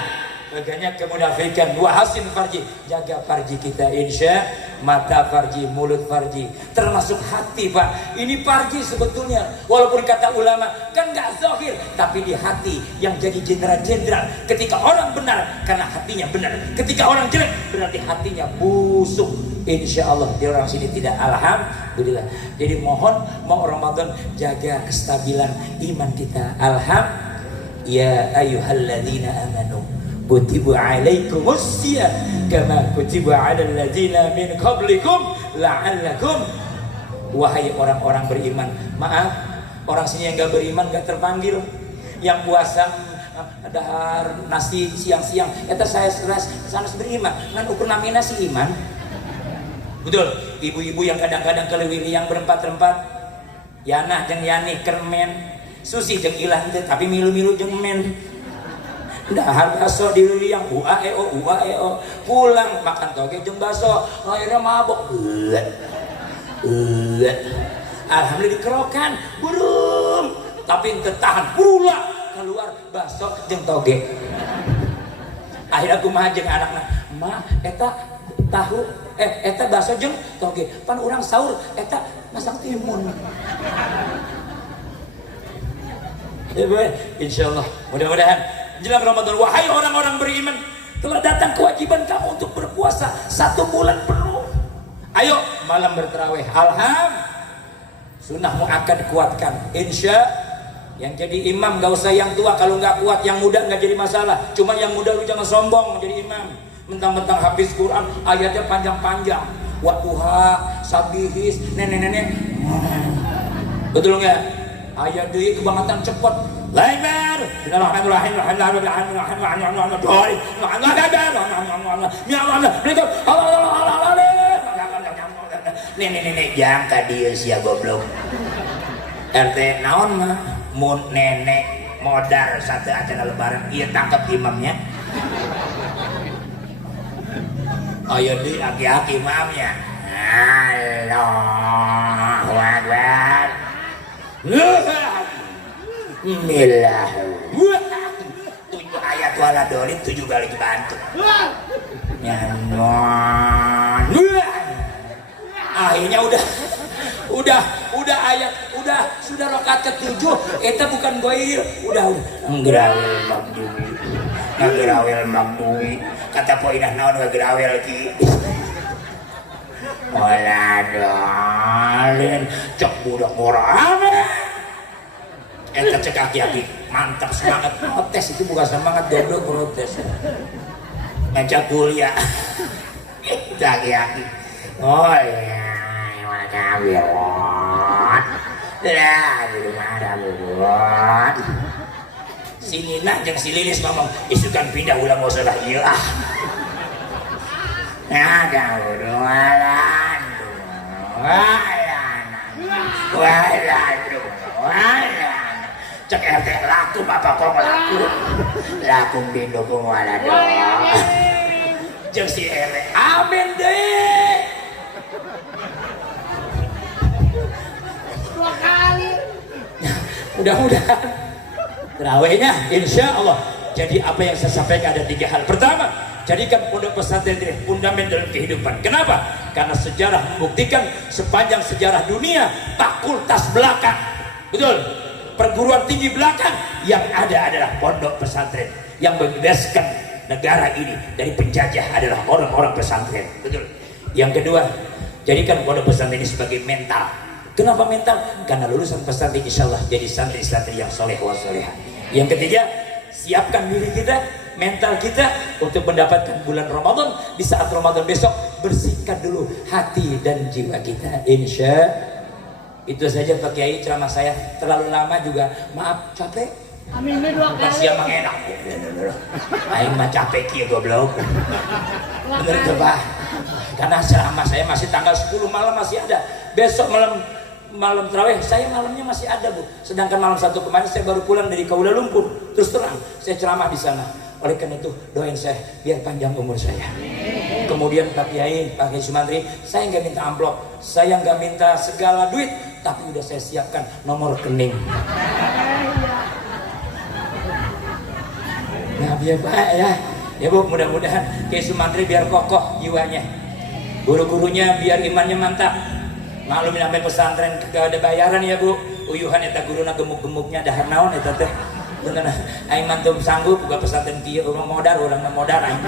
makanya kemunafikan wa hasin farji, jaga farji kita insya, mata farji, mulut farji, termasuk hati pak. Ini farji sebetulnya, walaupun kata ulama kan nggak zahir, tapi di hati yang jadi jenderal-jenderal. Ketika orang benar, karena hatinya benar. Ketika orang jelek, berarti hatinya busuk. Insya Allah di orang sini tidak alhamdulillah. Jadi mohon mau Ramadan jaga kestabilan iman kita. Alhamdulillah. Ya ayyuhalladzina amanu kutiba alaikumus syiyam kama kutiba alal ladzina min qablikum la'allakum. Wahai orang-orang beriman, maaf orang sini yang gak beriman gak terpanggil. Yang puasa dahar nasi siang-siang eta saya seras sanes beriman ngan ukur namina si iman. Betul, ibu-ibu yang kadang-kadang kelewili yang berempat-rempat, Yana jeung Yani kermen, Susi jeung Ilah tapi milu-milu jeung men. Dahar baso di yang uaeo pulang makan toge jeung baso, akhirnya mabok. Alhamdulillah dikerokan, burung, tapi teu tahan pula keluar baso jeung toge. Akhirnya kumaha jeung anakna, "Ma, eta tahu eta baso jeung toge pan urang sahur eta masak timun." Ya Bu, insyaallah mudah-mudahan menjelang Ramadan wahai orang-orang beriman telah datang kewajiban kamu untuk berpuasa 1 bulan penuh. Ayo malam bertarawih. Sunnah muakkad kuatkan. Insya yang jadi imam gak usah yang tua, kalau nggak kuat yang muda nggak jadi masalah. Cuma yang muda lu jangan sombong menjadi imam. Mentang-mentang habis Quran ayatnya panjang-panjang. Wadduha, sabihis, nenek-nenek. Betul nggak? Ayat deui kebangetan cepet. Labar. Bismillahirrahmanirrahim. Nenek-nenek jang ka dieu sia goblok. RT naon mah mun nenek modar satu acara lebaran ieu tangkep imamnya. Ayo di aki-aki imamnya. Allahu Akbar. Bismillah. 7 ayat wala dolin 7 kali dibantu. Nyanon. Akhirnya udah ayat sudah rakaat ke-7 eta bukan goir udah nggerawel magduwi kata poinah naon nggerawel ki waladolin cek budak morame eta cek aki-aki mantap semangat protes itu bukan semangat goblok protes ngajak kuliah cek aki-aki oh iya kawirot lah di rumah ada bubut si Nina jeung si Lilis ngomong isukan pindah ulang gak usah lah iya ada budualan cek RT laku apa kong laku didukung wala doang jeung si RT amin deh mudah-mudahan terawihnya insya Allah. Jadi apa yang saya sampaikan ada 3 hal. Pertama, jadikan pondok pesantren ini fundament dalam kehidupan. Kenapa? Karena sejarah membuktikan sepanjang sejarah dunia fakultas belakang, betul, perguruan tinggi belakang yang ada adalah pondok pesantren yang membebaskan negara ini dari penjajah adalah orang-orang pesantren. Betul. Yang kedua, jadikan pondok pesantren ini sebagai mental. Kenapa mental? Karena lulusan pesantren insya Allah jadi santri-santri yang soleh wa soleha. Yang ketiga, siapkan diri kita, mental kita untuk mendapatkan bulan Ramadan. Di saat Ramadan besok, bersihkan dulu hati dan jiwa kita. Insya itu saja Pak Kiai ceramah saya. Terlalu lama juga, maaf, capek. Amin ini 2 kali. Masih yang enak. Aing mah capek kieu goblok. Bener itu Pak. Karena ceramah saya masih tanggal 10 malam masih ada. Besok malam terawih saya malamnya masih ada Bu. Sedangkan malam 1 kemarin saya baru pulang dari Kuala Lumpur. Terus terang saya ceramah di sana. Oleh karena itu doain saya biar panjang umur saya. Kemudian Pak Kiai, Pak Kiai Sumantri, saya nggak minta amplop, saya nggak minta segala duit, tapi udah saya siapkan nomor rekening. Nah biar Pak ya Bu, mudah-mudahan Kiai Sumantri biar kokoh jiwanya, guru-gurunya biar imannya mantap. Maklumin sampai pesantren kagak ada bayaran ya Bu. Uyuhan eta guruna gemuk-gemuknya dahar naon eta teh. Bener aing mantum sanggup buka pesantren kieu urang modal aing.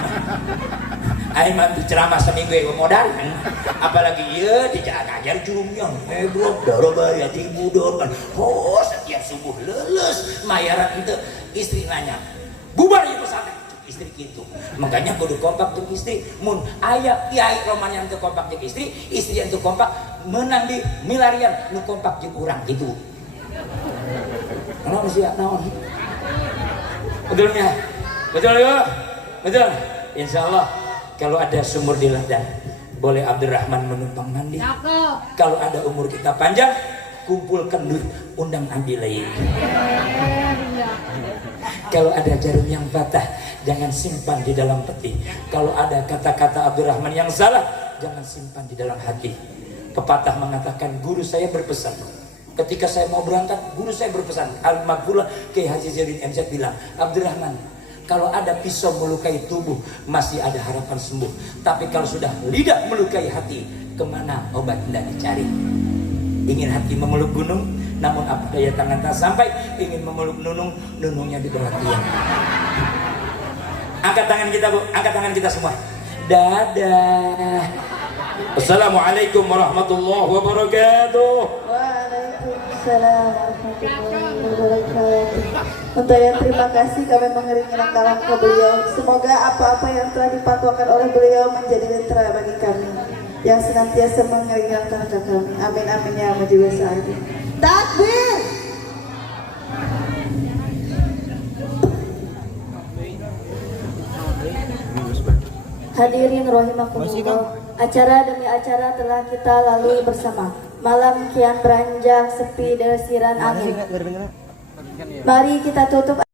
Aing mah ceramah seminggu we modal. Apalagi ieu dijaga-jaga jurumnya. Bro, daraba ya tibudon kan. Oh, setiap subuh leuleus mayaran itu istri nanya. Bubar ieu pesantren. Istri gitu. Makanya kudu kompak jeung istri. Mun aya kiai romanyan teu kompak jeung istri yang teu kompak menang di milarian nu kompak jeung urang gitu. Naon sih naon? Betulnya? Betul ya? Betul? Insya Allah kalau ada sumur di ladang boleh Abdurrahman menumpang mandi. Kalau ada umur kita panjang kumpulkan duit undang Andi lain. Kalau ada jarum yang patah jangan simpan di dalam peti. Kalau ada kata-kata Abdurrahman yang salah jangan simpan di dalam hati. Pepatah mengatakan guru saya berpesan. Ketika saya mau berangkat, guru saya berpesan, Al-Maghfurlah Kiai Haji Zainuddin MZ bilang, Abdurrahman, kalau ada pisau melukai tubuh, masih ada harapan sembuh. Tapi kalau sudah lidah melukai hati, kemana obat tidak dicari? Ingin hati memeluk gunung, namun apa daya tangan tak sampai. Ingin memeluk nunung, nunungnya di bawah tiang. Angkat tangan kita Bu, angkat tangan kita semua. Dadah. Assalamualaikum warahmatullahi wabarakatuh. Waalaikumsalam warahmatullahi wabarakatuh. Untuk yang terima kasih kami mengiringi kalam ke beliau. Semoga apa-apa yang telah dipatuakan oleh beliau menjadi lentera bagi kami yang senantiasa mengiringi langkah kami. Amin amin ya mujibah sa'adi. Takbir. Hadirin rahimakumullah. Acara demi acara telah kita lalui bersama. Malam kian beranjak sepi delesiran angin. Mari kita tutup